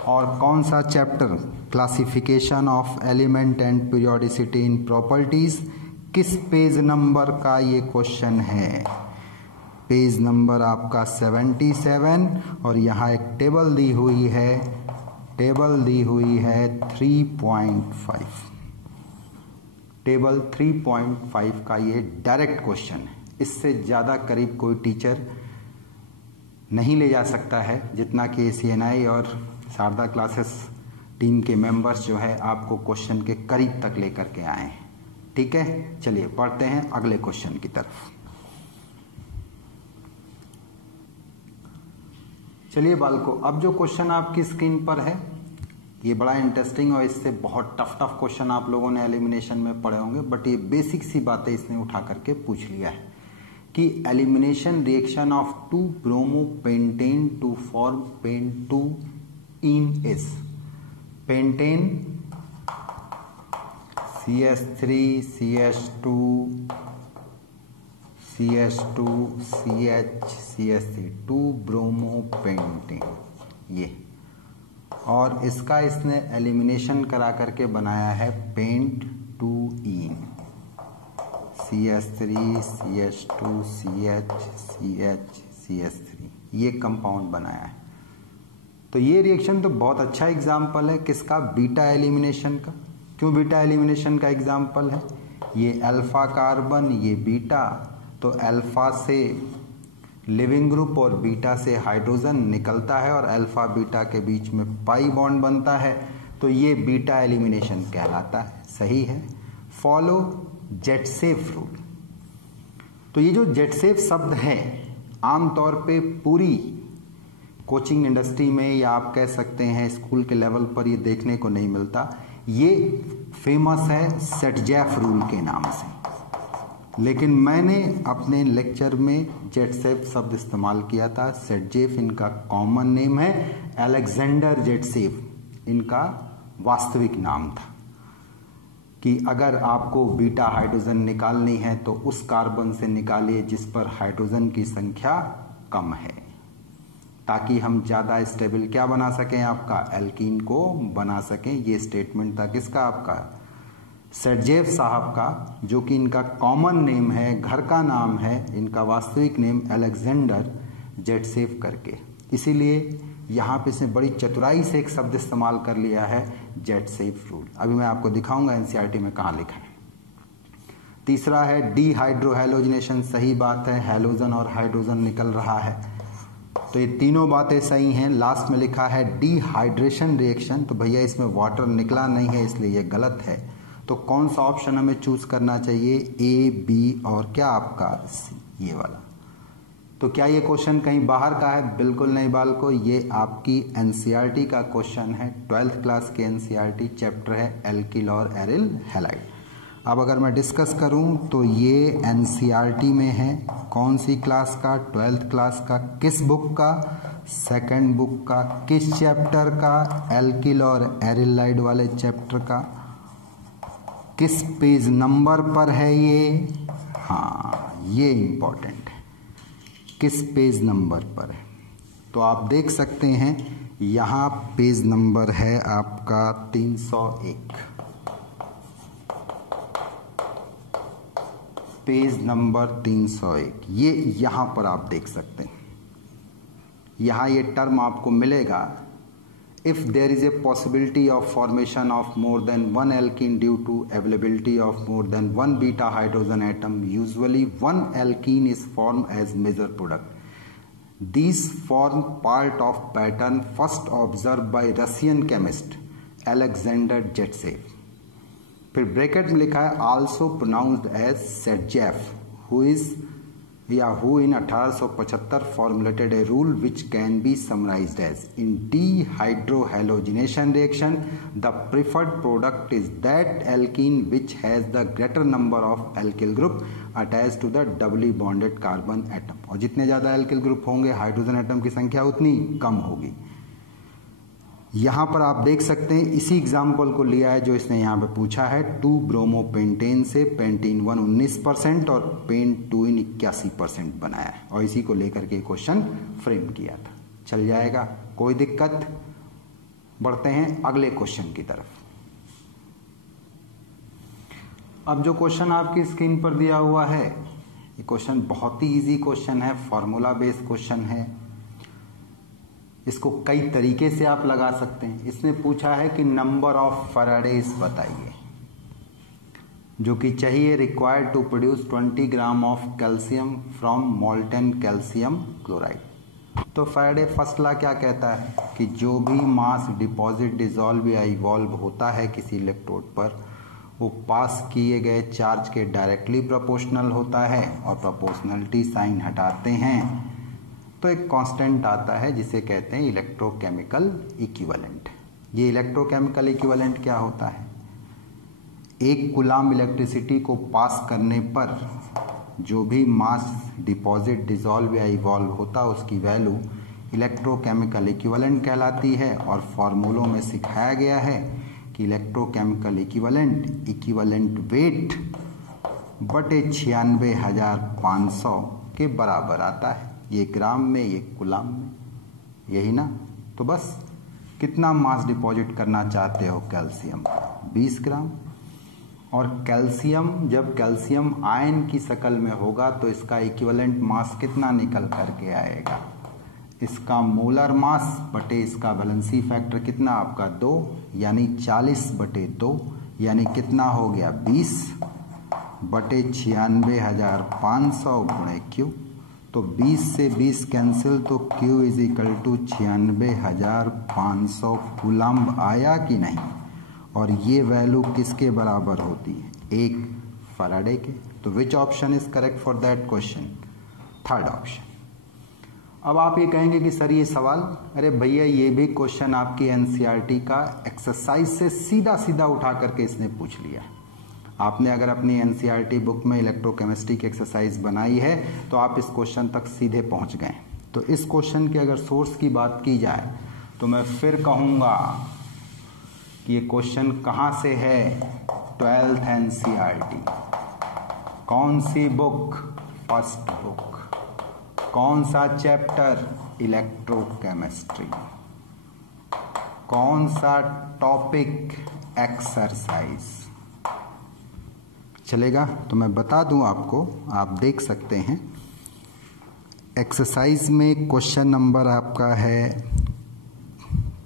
और कौन सा chapter? Classification of element and periodicity in properties. किस पेज नंबर का ये क्वेश्चन है? पेज नंबर आपका 77, और यहाँ एक टेबल दी हुई है, टेबल दी हुई है 3.5। टेबल 3.5 का ये डायरेक्ट क्वेश्चन है। इससे ज़्यादा करीब कोई टीचर नहीं ले जा सकता है जितना कि CNI और शारदा क्लासेस टीम के मेंबर्स जो है आपको क्वेश्चन के करीब तक लेकर के आए हैं। ठीक है, चलिए पढ़ते हैं अगले क्वेश्चन की तरफ। चलिए बालको, अब जो क्वेश्चन आपकी स्क्रीन पर है ये बड़ा इंटरेस्टिंग और इससे बहुत टफ क्वेश्चन आप लोगों ने एलिमिनेशन में पढ़े होंगे, बट ये बेसिक सी बातें इसने उठा करके पूछ लिया है कि elimination reaction of 2 bromopentane to form pent 2 ene is pentane CH3 CH2 CH2 CH CH3 2 bromopentane ये, और इसका इसने एलिमिनेशन करा करके बनाया है पेंट 2 इन CH3 CH2 CH CH CH3 ये कंपाउंड बनाया है। तो ये रिएक्शन तो बहुत अच्छा एग्जाम्पल है किसका? बीटा एलिमिनेशन का। क्यों बीटा एलिमिनेशन का एग्जाम्पल है? ये अल्फा कार्बन, ये बीटा, तो अल्फा से लिविंग ग्रुप और बीटा से हाइड्रोजन निकलता है और अल्फा बीटा के बीच में पाई बॉन्ड बनता है, तो ये बीटा एलिमिनेशन कहलाता है। सही है। Follow Saytzeff rule. तो ये जो जेटसेफ शब्द है आमतौर पे पूरी कोचिंग इंडस्ट्री में या आप कह सकते हैं स्कूल के लेवल पर ये देखने को नहीं मिलता। ये फेमस है सेटजैफ रूल के नाम से, लेकिन मैंने अपने लेक्चर में जेटसेफ शब्द इस्तेमाल किया था। सेटजेफ इनका कॉमन नेम है, अलेक्जेंडर जेटसेफ इनका वास्तविक नाम था कि अगर आपको बीटा हाइड्रोजन निकालनी है तो उस कार्बन से निकालिए जिस पर हाइड्रोजन की संख्या कम है, ताकि हम ज़्यादा स्टेबल क्या बना सकें? आपका एल्कीन को बना सकें। ये स्टेटमेंट था किसका? आपका सेटजेफ साहब का, जो कि इनका कॉमन नेम है, घर का नाम है, इनका वास्तविक नेम अलेक्जेंडर जेटसेफ करके। इसीलिए यहाँ पे इसने बड़ी चतुराई से एक शब्द इस्तेमाल कर लिया है, जेटसेफ रूल। अभी मैं आपको दिखाऊंगा एनसीईआरटी में कहाँ लिखा है। तीसरा है डीहाइड्रोहैलोजिनेशन। सही बात है, हैलोजन और हाइड्रोजन निकल रहा है, तो ये तीनों बातें सही हैं। लास्ट में लिखा है डीहाइड्रेशन रिएक्शन, तो भैया इसमें वाटर निकला नहीं है इसलिए ये गलत है। तो कौन सा ऑप्शन हमें चूज करना चाहिए? ए, बी और क्या आपका सी, ये वाला। तो क्या ये क्वेश्चन कहीं बाहर का है? बिल्कुल नहीं बालको, ये आपकी एनसीईआरटी का क्वेश्चन है। 12th क्लास के एनसीईआरटी चैप्टर है एल्किल और एरिल हैलाइड। अब अगर मैं डिस्कस करूं तो ये एनसीईआरटी में है। कौन सी क्लास का? 12th क्लास का। किस बुक का? सेकंड बुक का। किस चैप्टर का? एल्किल और एरिलाइड वाले चैप्टर का। किस पेज नंबर पर है ये? हाँ, ये इंपॉर्टेंट है, किस पेज नंबर पर है। तो आप देख सकते हैं यहाँ पेज नंबर है आपका 301, पेज नंबर 301। ये यहाँ पर आप देख सकते हैं। यहाँ ये टर्म आपको मिलेगा if there is a possibility of formation of more than one alkene due to availability of more than one beta hydrogen atom, usually one alkene is formed as major product. These form part of pattern first observed by Russian chemist Alexander Jetsev. फिर bracket में लिखा है also pronounced as Sergeyev, who in 1875 formulated a rule which can be summarized as: in dehydrohalogenation reaction, the preferred product is that alkene which has the greater number of alkyl group attached to the doubly bonded carbon atom. और जितने ज़्यादा alkyl group होंगे hydrogen atom की संख्या उतनी कम होगी। यहाँ पर आप देख सकते हैं इसी एग्जाम्पल को लिया है जो इसने यहाँ पे पूछा है। 2 ब्रोमोपेंटेन से पेंटीन 1 19% और पेंट 2 इन 81% बनाया है और इसी को लेकर के क्वेश्चन फ्रेम किया था। चल जाएगा, कोई दिक्कत। बढ़ते हैं अगले क्वेश्चन की तरफ। अब जो क्वेश्चन आपकी स्क्रीन पर दिया हुआ है ये क्वेश्चन बहुत ही इजी क्वेश्चन है, फॉर्मूला बेस्ड क्वेश्चन है। इसको कई तरीके से आप लगा सकते हैं। इसने पूछा है कि नंबर ऑफ फैराडेज बताइए जो कि चाहिए required to produce 20 gram of calcium from molten calcium chloride. तो फैराडे फर्स्ट लॉ क्या कहता है कि जो भी मास डिपॉजिट डिसॉल्व या इवॉल्व होता है किसी इलेक्ट्रोड पर वो पास किए गए चार्ज के डायरेक्टली प्रोपोर्शनल होता है और प्रोपोर्शनलिटी साइन हटाते हैं तो एक कांस्टेंट आता है जिसे कहते हैं इलेक्ट्रोकेमिकल इक्विवेलेंट। ये इलेक्ट्रोकेमिकल इक्विवेलेंट क्या होता है? 1 कूलाम इलेक्ट्रिसिटी को पास करने पर जो भी मास डिपॉजिट डिसॉल्व या इवॉल्व होता है उसकी वैल्यू इलेक्ट्रोकेमिकल इक्विवेलेंट कहलाती है। और फॉर्मूलों में सिखाया गया है कि इलेक्ट्रोकेमिकल इक्विवेलेंट वेट बटे 96,500 के बराबर आता है। ये ग्राम में, ये कूलाम में, यही ना। तो बस कितना मास डिपॉजिट करना चाहते हो कैल्शियम का? 20 ग्राम। और कैल्शियम जब कैल्शियम आयन की शक्ल में होगा तो इसका इक्विवेलेंट मास कितना निकल करके आएगा? इसका मोलर मास बटे इसका वैलेंसी फैक्टर कितना आपका 2, यानी 40 बटे 2, यानी कितना हो गया 20 बटे 96,500 गुणे क्यू। तो 20 से 20 कैंसिल तो Q is equal to 96,500 coulomb आया कि नहीं? और ये वैल्यू किसके बराबर होती है? 1 फैराडे के। तो विच option is correct for that question? Third option. अब आप ये कहेंगे कि सर ये सवाल, अरे भैया ये भी क्वेश्चन आपकी एनसीईआरटी का एक्सरसाइज से सीधा सीधा उठा करके इसने पूछ लिया। आपने अगर अपनी एनसीईआरटी बुक में इलेक्ट्रोकेमिस्ट्री की एक्सरसाइज बनाई है तो आप इस क्वेश्चन तक सीधे पहुंच गए। तो इस क्वेश्चन के अगर सोर्स की बात की जाए तो मैं फिर कहूंगा कि ये क्वेश्चन कहाँ से है? 12th NCERT. कौन सी बुक? First book. कौन सा चैप्टर? इलेक्ट्रोकेमिस्ट्री। कौन सा टॉपिक? एक्सरसाइज। चलेगा? तो मैं बता दूं आपको, आप देख सकते हैं एक्सरसाइज में क्वेश्चन नंबर आपका है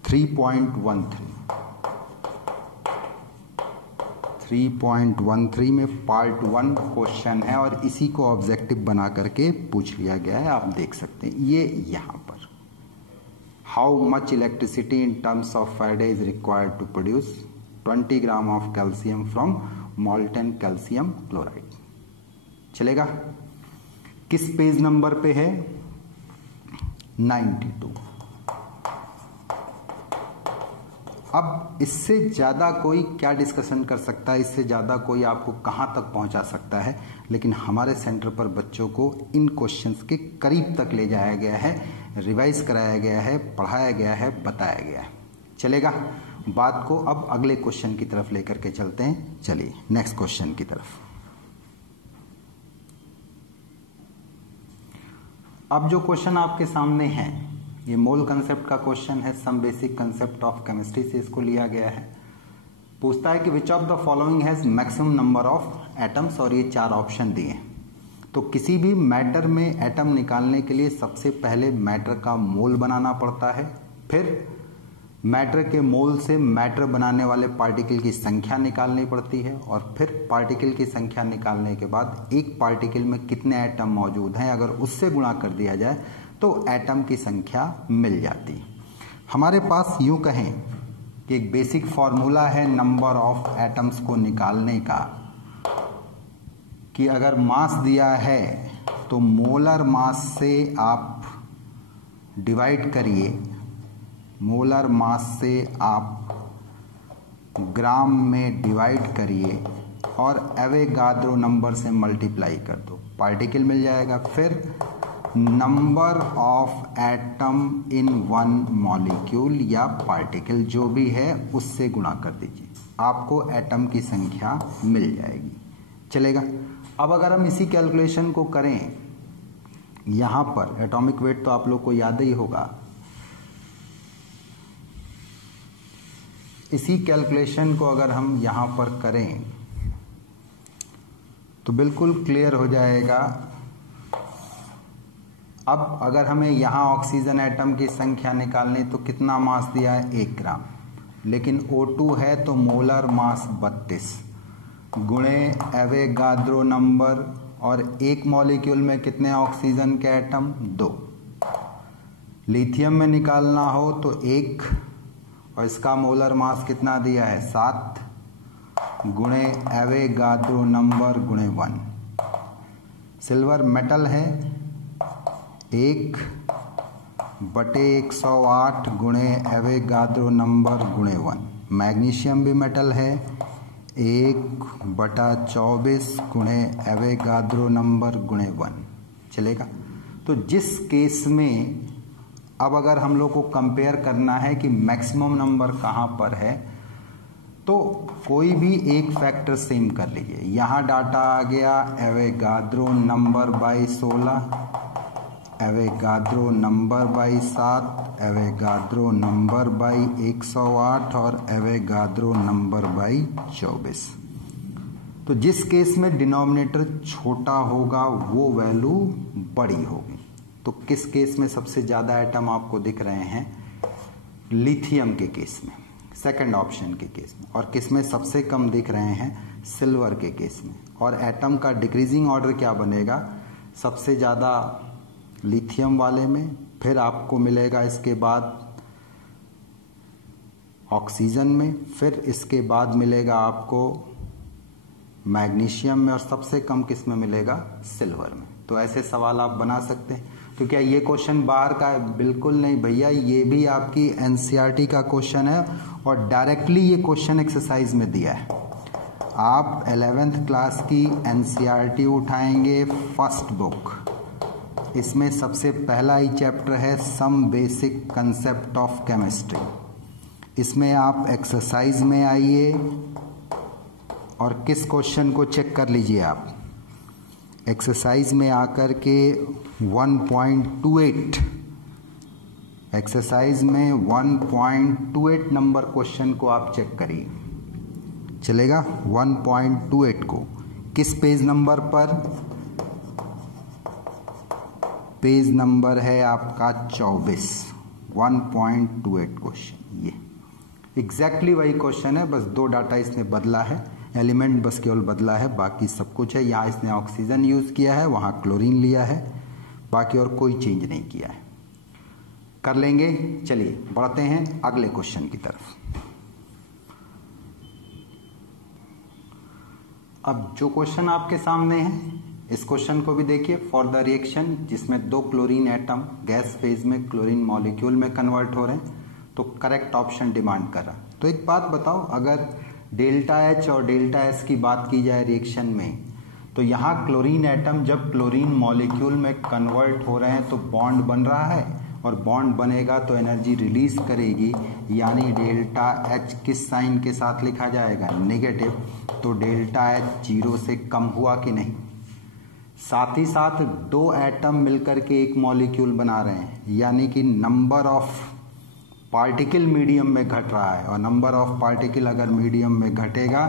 3.13 में पार्ट 1 क्वेश्चन है और इसी को ऑब्जेक्टिव बना करके पूछ लिया गया है। आप देख सकते हैं ये यहाँ पर, how much electricity in terms of Faraday is required to produce 20 gram of calcium from molten calcium chloride. चलेगा? किस पेज नंबर पे है? 92। अब इससे ज्यादा कोई क्या डिस्कशन कर सकता है? इससे ज्यादा कोई आपको कहां तक पहुंचा सकता है? लेकिन हमारे सेंटर पर बच्चों को इन क्वेश्चंस के करीब तक ले जाया गया है, रिवाइज कराया गया है, पढ़ाया गया है, बताया गया है। चलेगा? बात को अब अगले क्वेश्चन की तरफ लेकर के चलते हैं। चलिए नेक्स्ट क्वेश्चन की तरफ। अब जो क्वेश्चन आपके सामने है ये मोल कंसेप्ट का क्वेश्चन है, some basic concept of chemistry से इसको लिया गया है। पूछता है कि which of the following has maximum number of atoms, और ये 4 ऑप्शन दिए। तो किसी भी मैटर में एटम निकालने के लिए सबसे पहले मैटर का मोल बनाना पड़ता है, फिर मैटर के मोल से मैटर बनाने वाले पार्टिकल की संख्या निकालनी पड़ती है और फिर पार्टिकल की संख्या निकालने के बाद एक पार्टिकल में कितने एटम मौजूद हैं अगर उससे गुणा कर दिया जाए तो एटम की संख्या मिल जाती है। हमारे पास यूं कहें कि एक बेसिक फॉर्मूला है नंबर ऑफ एटम्स को निकालने का कि अगर मास दिया है तो मोलर मास से आप डिवाइड करिए, मोलर मास से आप ग्राम में डिवाइड करिए और एवोगाड्रो नंबर से मल्टीप्लाई कर दो, पार्टिकल मिल जाएगा। फिर number of atom in one molecule या पार्टिकल जो भी है उससे गुणा कर दीजिए, आपको एटम की संख्या मिल जाएगी। चलेगा। अब अगर हम इसी कैलकुलेशन को करें, यहां पर एटॉमिक वेट तो आप लोग को याद ही होगा, इसी कैलकुलेशन को अगर हम यहां पर करें तो बिल्कुल क्लियर हो जाएगा। अब अगर हमें यहां ऑक्सीजन एटम की संख्या निकालनी तो कितना मास दिया है 1 ग्राम, लेकिन O2 है तो मोलर मास 32 गुणे एवोगाड्रो नंबर और एक मॉलिक्यूल में कितने ऑक्सीजन के एटम 2। लिथियम में निकालना हो तो 1 और इसका मोलर मास कितना दिया है 7 गुणे एवोगाड्रो नंबर गुणे 1। सिल्वर मेटल है 1/108 गुणे एवोगाड्रो नंबर गुणे 1। मैग्नीशियम भी मेटल है 1/24 गुणे एवोगाड्रो नंबर गुणे 1। चलेगा। तो जिस केस में अब अगर हम लोग को कंपेयर करना है कि मैक्सिमम नंबर कहाँ पर है तो कोई भी एक फैक्टर सेम कर लीजिए। यहाँ डाटा आ गया Avogadro number by 16, Avogadro number by 7, Avogadro number by 108 और एवोगाड्रो नंबर बाई 24। तो जिस केस में डिनोमिनेटर छोटा होगा वो वैल्यू बड़ी होगी। तो किस केस में सबसे ज़्यादा एटम आपको दिख रहे हैं? लिथियम के केस में, सेकंड ऑप्शन के केस में। और किस में सबसे कम दिख रहे हैं? सिल्वर के केस में। और एटम का डिक्रीजिंग ऑर्डर क्या बनेगा? सबसे ज़्यादा लिथियम वाले में, फिर आपको मिलेगा इसके बाद ऑक्सीजन में, फिर इसके बाद मिलेगा आपको मैग्नीशियम में और सबसे कम किस में मिलेगा? सिल्वर में। तो ऐसे सवाल आप बना सकते हैं। तो क्या ये क्वेश्चन बाहर का है? बिल्कुल नहीं भैया, ये भी आपकी एनसीईआरटी का क्वेश्चन है और डायरेक्टली ये क्वेश्चन एक्सरसाइज में दिया है। आप 11th क्लास की एनसीईआरटी उठाएंगे, फर्स्ट बुक, इसमें सबसे पहला ही चैप्टर है some basic concept of chemistry. इसमें आप एक्सरसाइज में आइए और किस क्वेश्चन को चेक कर लीजिए। आप एक्सरसाइज में आकर के 1.28 एक्सरसाइज में 1.28 नंबर क्वेश्चन को आप चेक करिए। चलेगा। 1.28 को किस पेज नंबर पर? पेज नंबर है आपका 24। 1.28 क्वेश्चन, ये एग्जैक्टली वही क्वेश्चन है, बस 2 डाटा इसने बदला है, एलिमेंट बस केवल बदला है, बाकी सब कुछ है। यहाँ इसने ऑक्सीजन यूज किया है, वहाँ क्लोरीन लिया है, बाकी और कोई चेंज नहीं किया है। कर लेंगे। चलिए बढ़ते हैं अगले क्वेश्चन की तरफ। अब जो क्वेश्चन आपके सामने है इस क्वेश्चन को भी देखिए। फॉर द रिएक्शन जिसमें 2 क्लोरीन एटम गैस फेज में क्लोरीन मॉलिक्यूल में कन्वर्ट हो रहे हैं तो करेक्ट ऑप्शन डिमांड कर रहा। तो एक बात बताओ, अगर डेल्टा H और डेल्टा S की बात की जाए रिएक्शन में, तो यहाँ क्लोरीन एटम जब क्लोरीन मॉलिक्यूल में कन्वर्ट हो रहे हैं तो बॉन्ड बन रहा है और बॉन्ड बनेगा तो एनर्जी रिलीज करेगी, यानी डेल्टा H किस साइन के साथ लिखा जाएगा? नेगेटिव। तो डेल्टा H 0 से कम हुआ कि नहीं? साथ ही साथ 2 एटम मिलकर के एक मॉलिक्यूल बना रहे हैं, यानी कि नंबर ऑफ पार्टिकल मीडियम में घट रहा है और नंबर ऑफ पार्टिकल अगर मीडियम में घटेगा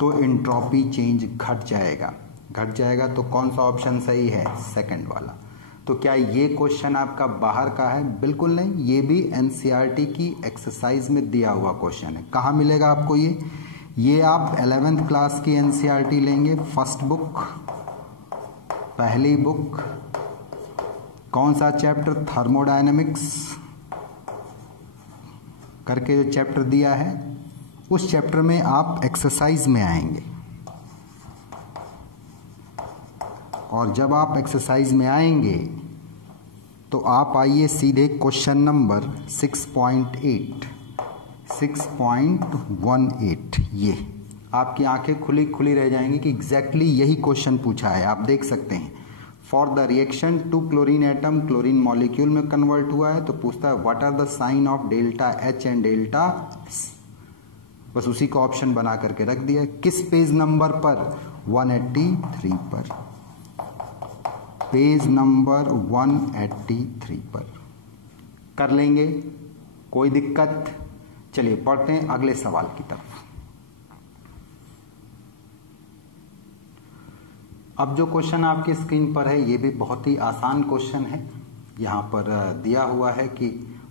तो एंट्रोपी चेंज घट जाएगा। तो कौन सा ऑप्शन सही है? सेकंड वाला। तो क्या ये क्वेश्चन आपका बाहर का है? बिल्कुल नहीं, ये भी एनसीईआरटी की एक्सरसाइज में दिया हुआ क्वेश्चन है। कहाँ मिलेगा आपको ये आप 11th क्लास की एनसीईआरटी लेंगे, फर्स्ट बुक, पहली बुक, कौन सा चैप्टर, थर्मोडायनेमिक्स करके जो चैप्टर दिया है, उस चैप्टर में आप एक्सरसाइज में आएंगे। और जब आप एक्सरसाइज में आएंगे तो आप आइए सीधे क्वेश्चन नंबर 6.18 ये आपकी आंखें खुली रह जाएंगी कि एग्जैक्टली यही क्वेश्चन पूछा है। आप देख सकते हैं, for the reaction to chlorine atom, chlorine molecule में कन्वर्ट हुआ है, तो पूछता है what are the sign of delta H and delta S. बस उसी को ऑप्शन बना करके रख दिया। किस पेज नंबर पर? 183 पर, पेज नंबर 183 पर कर लेंगे, कोई दिक्कत? चलिए पढ़ते हैं अगले सवाल की तरफ। अब जो क्वेश्चन आपकी स्क्रीन पर है ये भी बहुत ही आसान क्वेश्चन है। यहाँ पर दिया हुआ है कि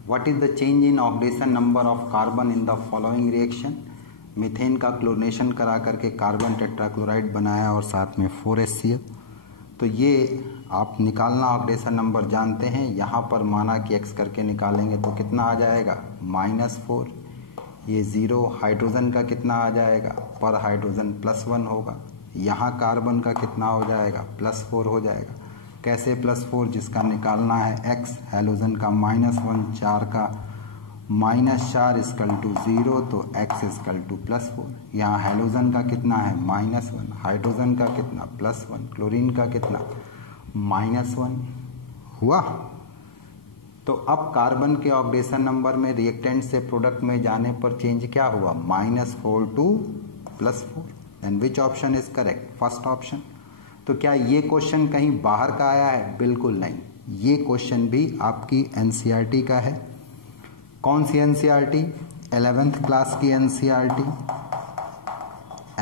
what is the change in oxidation number of carbon in the following reaction. Methane का क्लोरीनेशन करा करके कार्बन टेट्राक्लोराइड बनाया और साथ में 4HCl। तो ये आप निकालना ऑक्सीडेशन नंबर जानते हैं। यहाँ पर माना कि x करके निकालेंगे तो कितना आ जाएगा? -4। ये 0 हाइड्रोजन का कितना आ जाएगा? पर हाइड्रोजन +1 होगा। यहाँ कार्बन का कितना हो जाएगा? +4 हो जाएगा। कैसे +4? जिसका निकालना है x, हैलोजन का -1, 4 का -4 = 0, तो x = +4। यहाँ हैलोजन का कितना है? -1, हाइड्रोजन का कितना? +1, क्लोरीन का कितना? -1 हुआ। तो अब कार्बन के ऑक्सीडेशन नंबर में रिएक्टेंट से प्रोडक्ट में जाने पर चेंज क्या हुआ? -4 to +4। And which option is correct? First option. तो क्या ये क्वेश्चन कहीं बाहर का आया है? बिल्कुल नहीं, ये क्वेश्चन भी आपकी एनसीईआरटी का है। कौन सी एनसीईआरटी? 11th क्लास की एनसीईआरटी।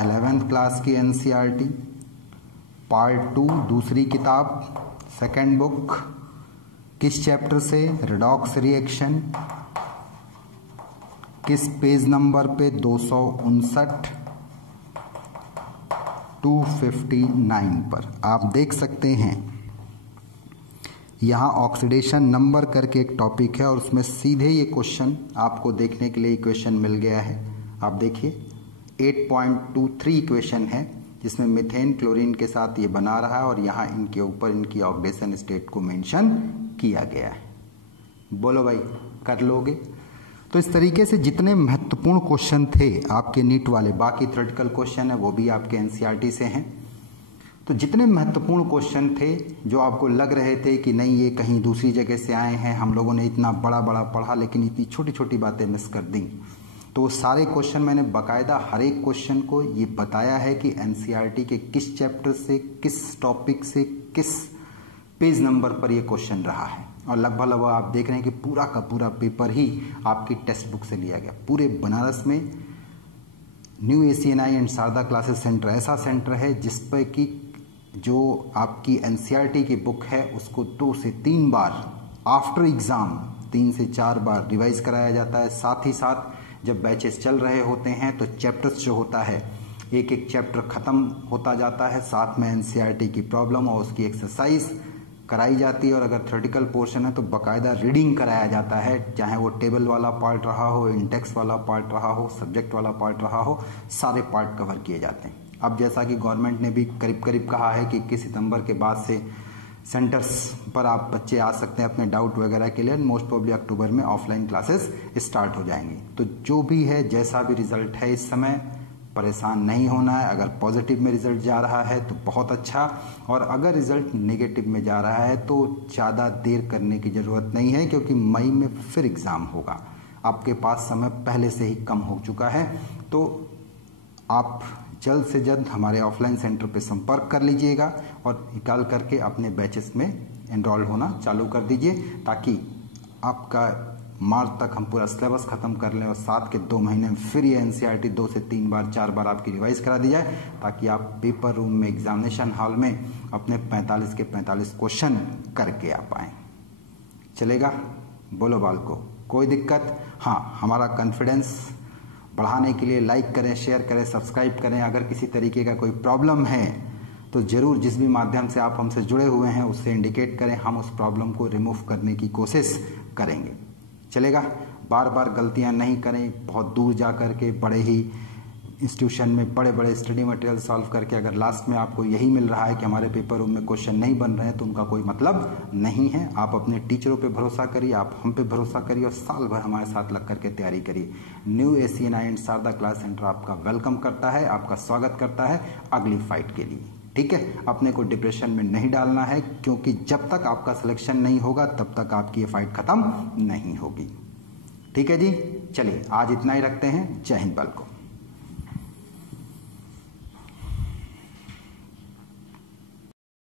11th क्लास की एनसीईआरटी पार्ट 2, दूसरी किताब, सेकेंड बुक। किस चैप्टर से? Redox reaction. किस पेज नंबर पे? 259 259 पर। आप देख सकते हैं यहाँ ऑक्सीडेशन नंबर करके एक टॉपिक है और उसमें सीधे ये क्वेश्चन आपको देखने के लिए इक्वेशन मिल गया है। आप देखिए 8.23 इक्वेशन है जिसमें मीथेन क्लोरीन के साथ ये बना रहा है और यहाँ इनके ऊपर इनकी ऑक्सीडेशन स्टेट को मेंशन किया गया है। बोलो भाई, कर लोगे? तो इस तरीके से जितने महत्वपूर्ण क्वेश्चन थे आपके नीट वाले, बाकी थ्योरेटिकल क्वेश्चन है वो भी आपके एनसीईआरटी से हैं। तो जितने महत्वपूर्ण क्वेश्चन थे जो आपको लग रहे थे कि नहीं ये कहीं दूसरी जगह से आए हैं, हम लोगों ने इतना बड़ा बड़ा पढ़ा लेकिन इतनी छोटी छोटी बातें मिस कर दी, तो वो सारे क्वेश्चन मैंने बाकायदा हर एक क्वेश्चन को ये बताया है कि एनसीईआरटी के किस चैप्टर से, किस टॉपिक से, किस पेज नंबर पर ये क्वेश्चन रहा है। और लगभग आप देख रहे हैं कि पूरा का पूरा पेपर ही आपकी टेक्स्ट बुक से लिया गया। पूरे बनारस में new ACNI and Sharda classes centre ऐसा सेंटर है जिस पर कि जो आपकी एनसीईआरटी की बुक है उसको 2 से 3 बार आफ्टर एग्ज़ाम 3 से 4 बार रिवाइज कराया जाता है। साथ ही साथ जब बैचेस चल रहे होते हैं तो चैप्टर्स जो होता है एक एक चैप्टर ख़त्म होता जाता है, साथ में एनसीईआरटी की प्रॉब्लम और उसकी एक्सरसाइज कराई जाती है। और अगर थ्योरेटिकल पोर्शन है तो बाकायदा रीडिंग कराया जाता है, चाहे वो टेबल वाला पार्ट रहा हो, इंडेक्स वाला पार्ट रहा हो, सब्जेक्ट वाला पार्ट रहा हो, सारे पार्ट कवर किए जाते हैं। अब जैसा कि गवर्नमेंट ने भी करीब करीब कहा है कि 21 सितंबर के बाद से सेंटर्स पर आप बच्चे आ सकते हैं अपने डाउट वगैरह के लिए। मोस्ट प्रोबेबली अक्टूबर में ऑफलाइन क्लासेस स्टार्ट हो जाएंगी। तो जो भी है, जैसा भी रिजल्ट है, इस समय परेशान नहीं होना है। अगर पॉजिटिव में रिजल्ट जा रहा है तो बहुत अच्छा, और अगर रिजल्ट नेगेटिव में जा रहा है तो ज़्यादा देर करने की ज़रूरत नहीं है, क्योंकि मई में फिर एग्ज़ाम होगा। आपके पास समय पहले से ही कम हो चुका है। तो आप जल्द से जल्द हमारे ऑफलाइन सेंटर पे संपर्क कर लीजिएगा और निकाल करके अपने बैचेस में एनरोल होना चालू कर दीजिए, ताकि आपका मार्च तक हम पूरा सिलेबस खत्म कर लें और साथ के 2 महीने में फिर ये एनसीईआरटी 2 से 3 बार 4 बार आपकी रिवाइज करा दी जाए, ताकि आप पेपर रूम में एग्जामिनेशन हॉल में अपने 45 के 45 क्वेश्चन करके आ पाएँ। चलेगा? बोलो बालको, कोई दिक्कत? हाँ, हमारा कॉन्फिडेंस बढ़ाने के लिए लाइक करें, शेयर करें, सब्सक्राइब करें। अगर किसी तरीके का कोई प्रॉब्लम है तो ज़रूर जिस भी माध्यम से आप हमसे जुड़े हुए हैं उससे इंडिकेट करें, हम उस प्रॉब्लम को रिमूव करने की कोशिश करेंगे। चलेगा? बार बार गलतियां नहीं करें, बहुत दूर जा कर के बड़े ही इंस्टीट्यूशन में बड़े बड़े स्टडी मटेरियल सॉल्व करके अगर लास्ट में आपको यही मिल रहा है कि हमारे पेपर रूम में क्वेश्चन नहीं बन रहे हैं तो उनका कोई मतलब नहीं है। आप अपने टीचरों पे भरोसा करिए, आप हम पे भरोसा करिए और साल भर हमारे साथ लग करके तैयारी करिए। New ACNI and Sharda class centre आपका वेलकम करता है, आपका स्वागत करता है अगली फाइट के लिए। ठीक है? अपने को डिप्रेशन में नहीं डालना है, क्योंकि जब तक आपका सिलेक्शन नहीं होगा तब तक आपकी ये फाइट खत्म नहीं होगी। ठीक है जी? चलिए आज इतना ही रखते हैं। जय हिंद बालको।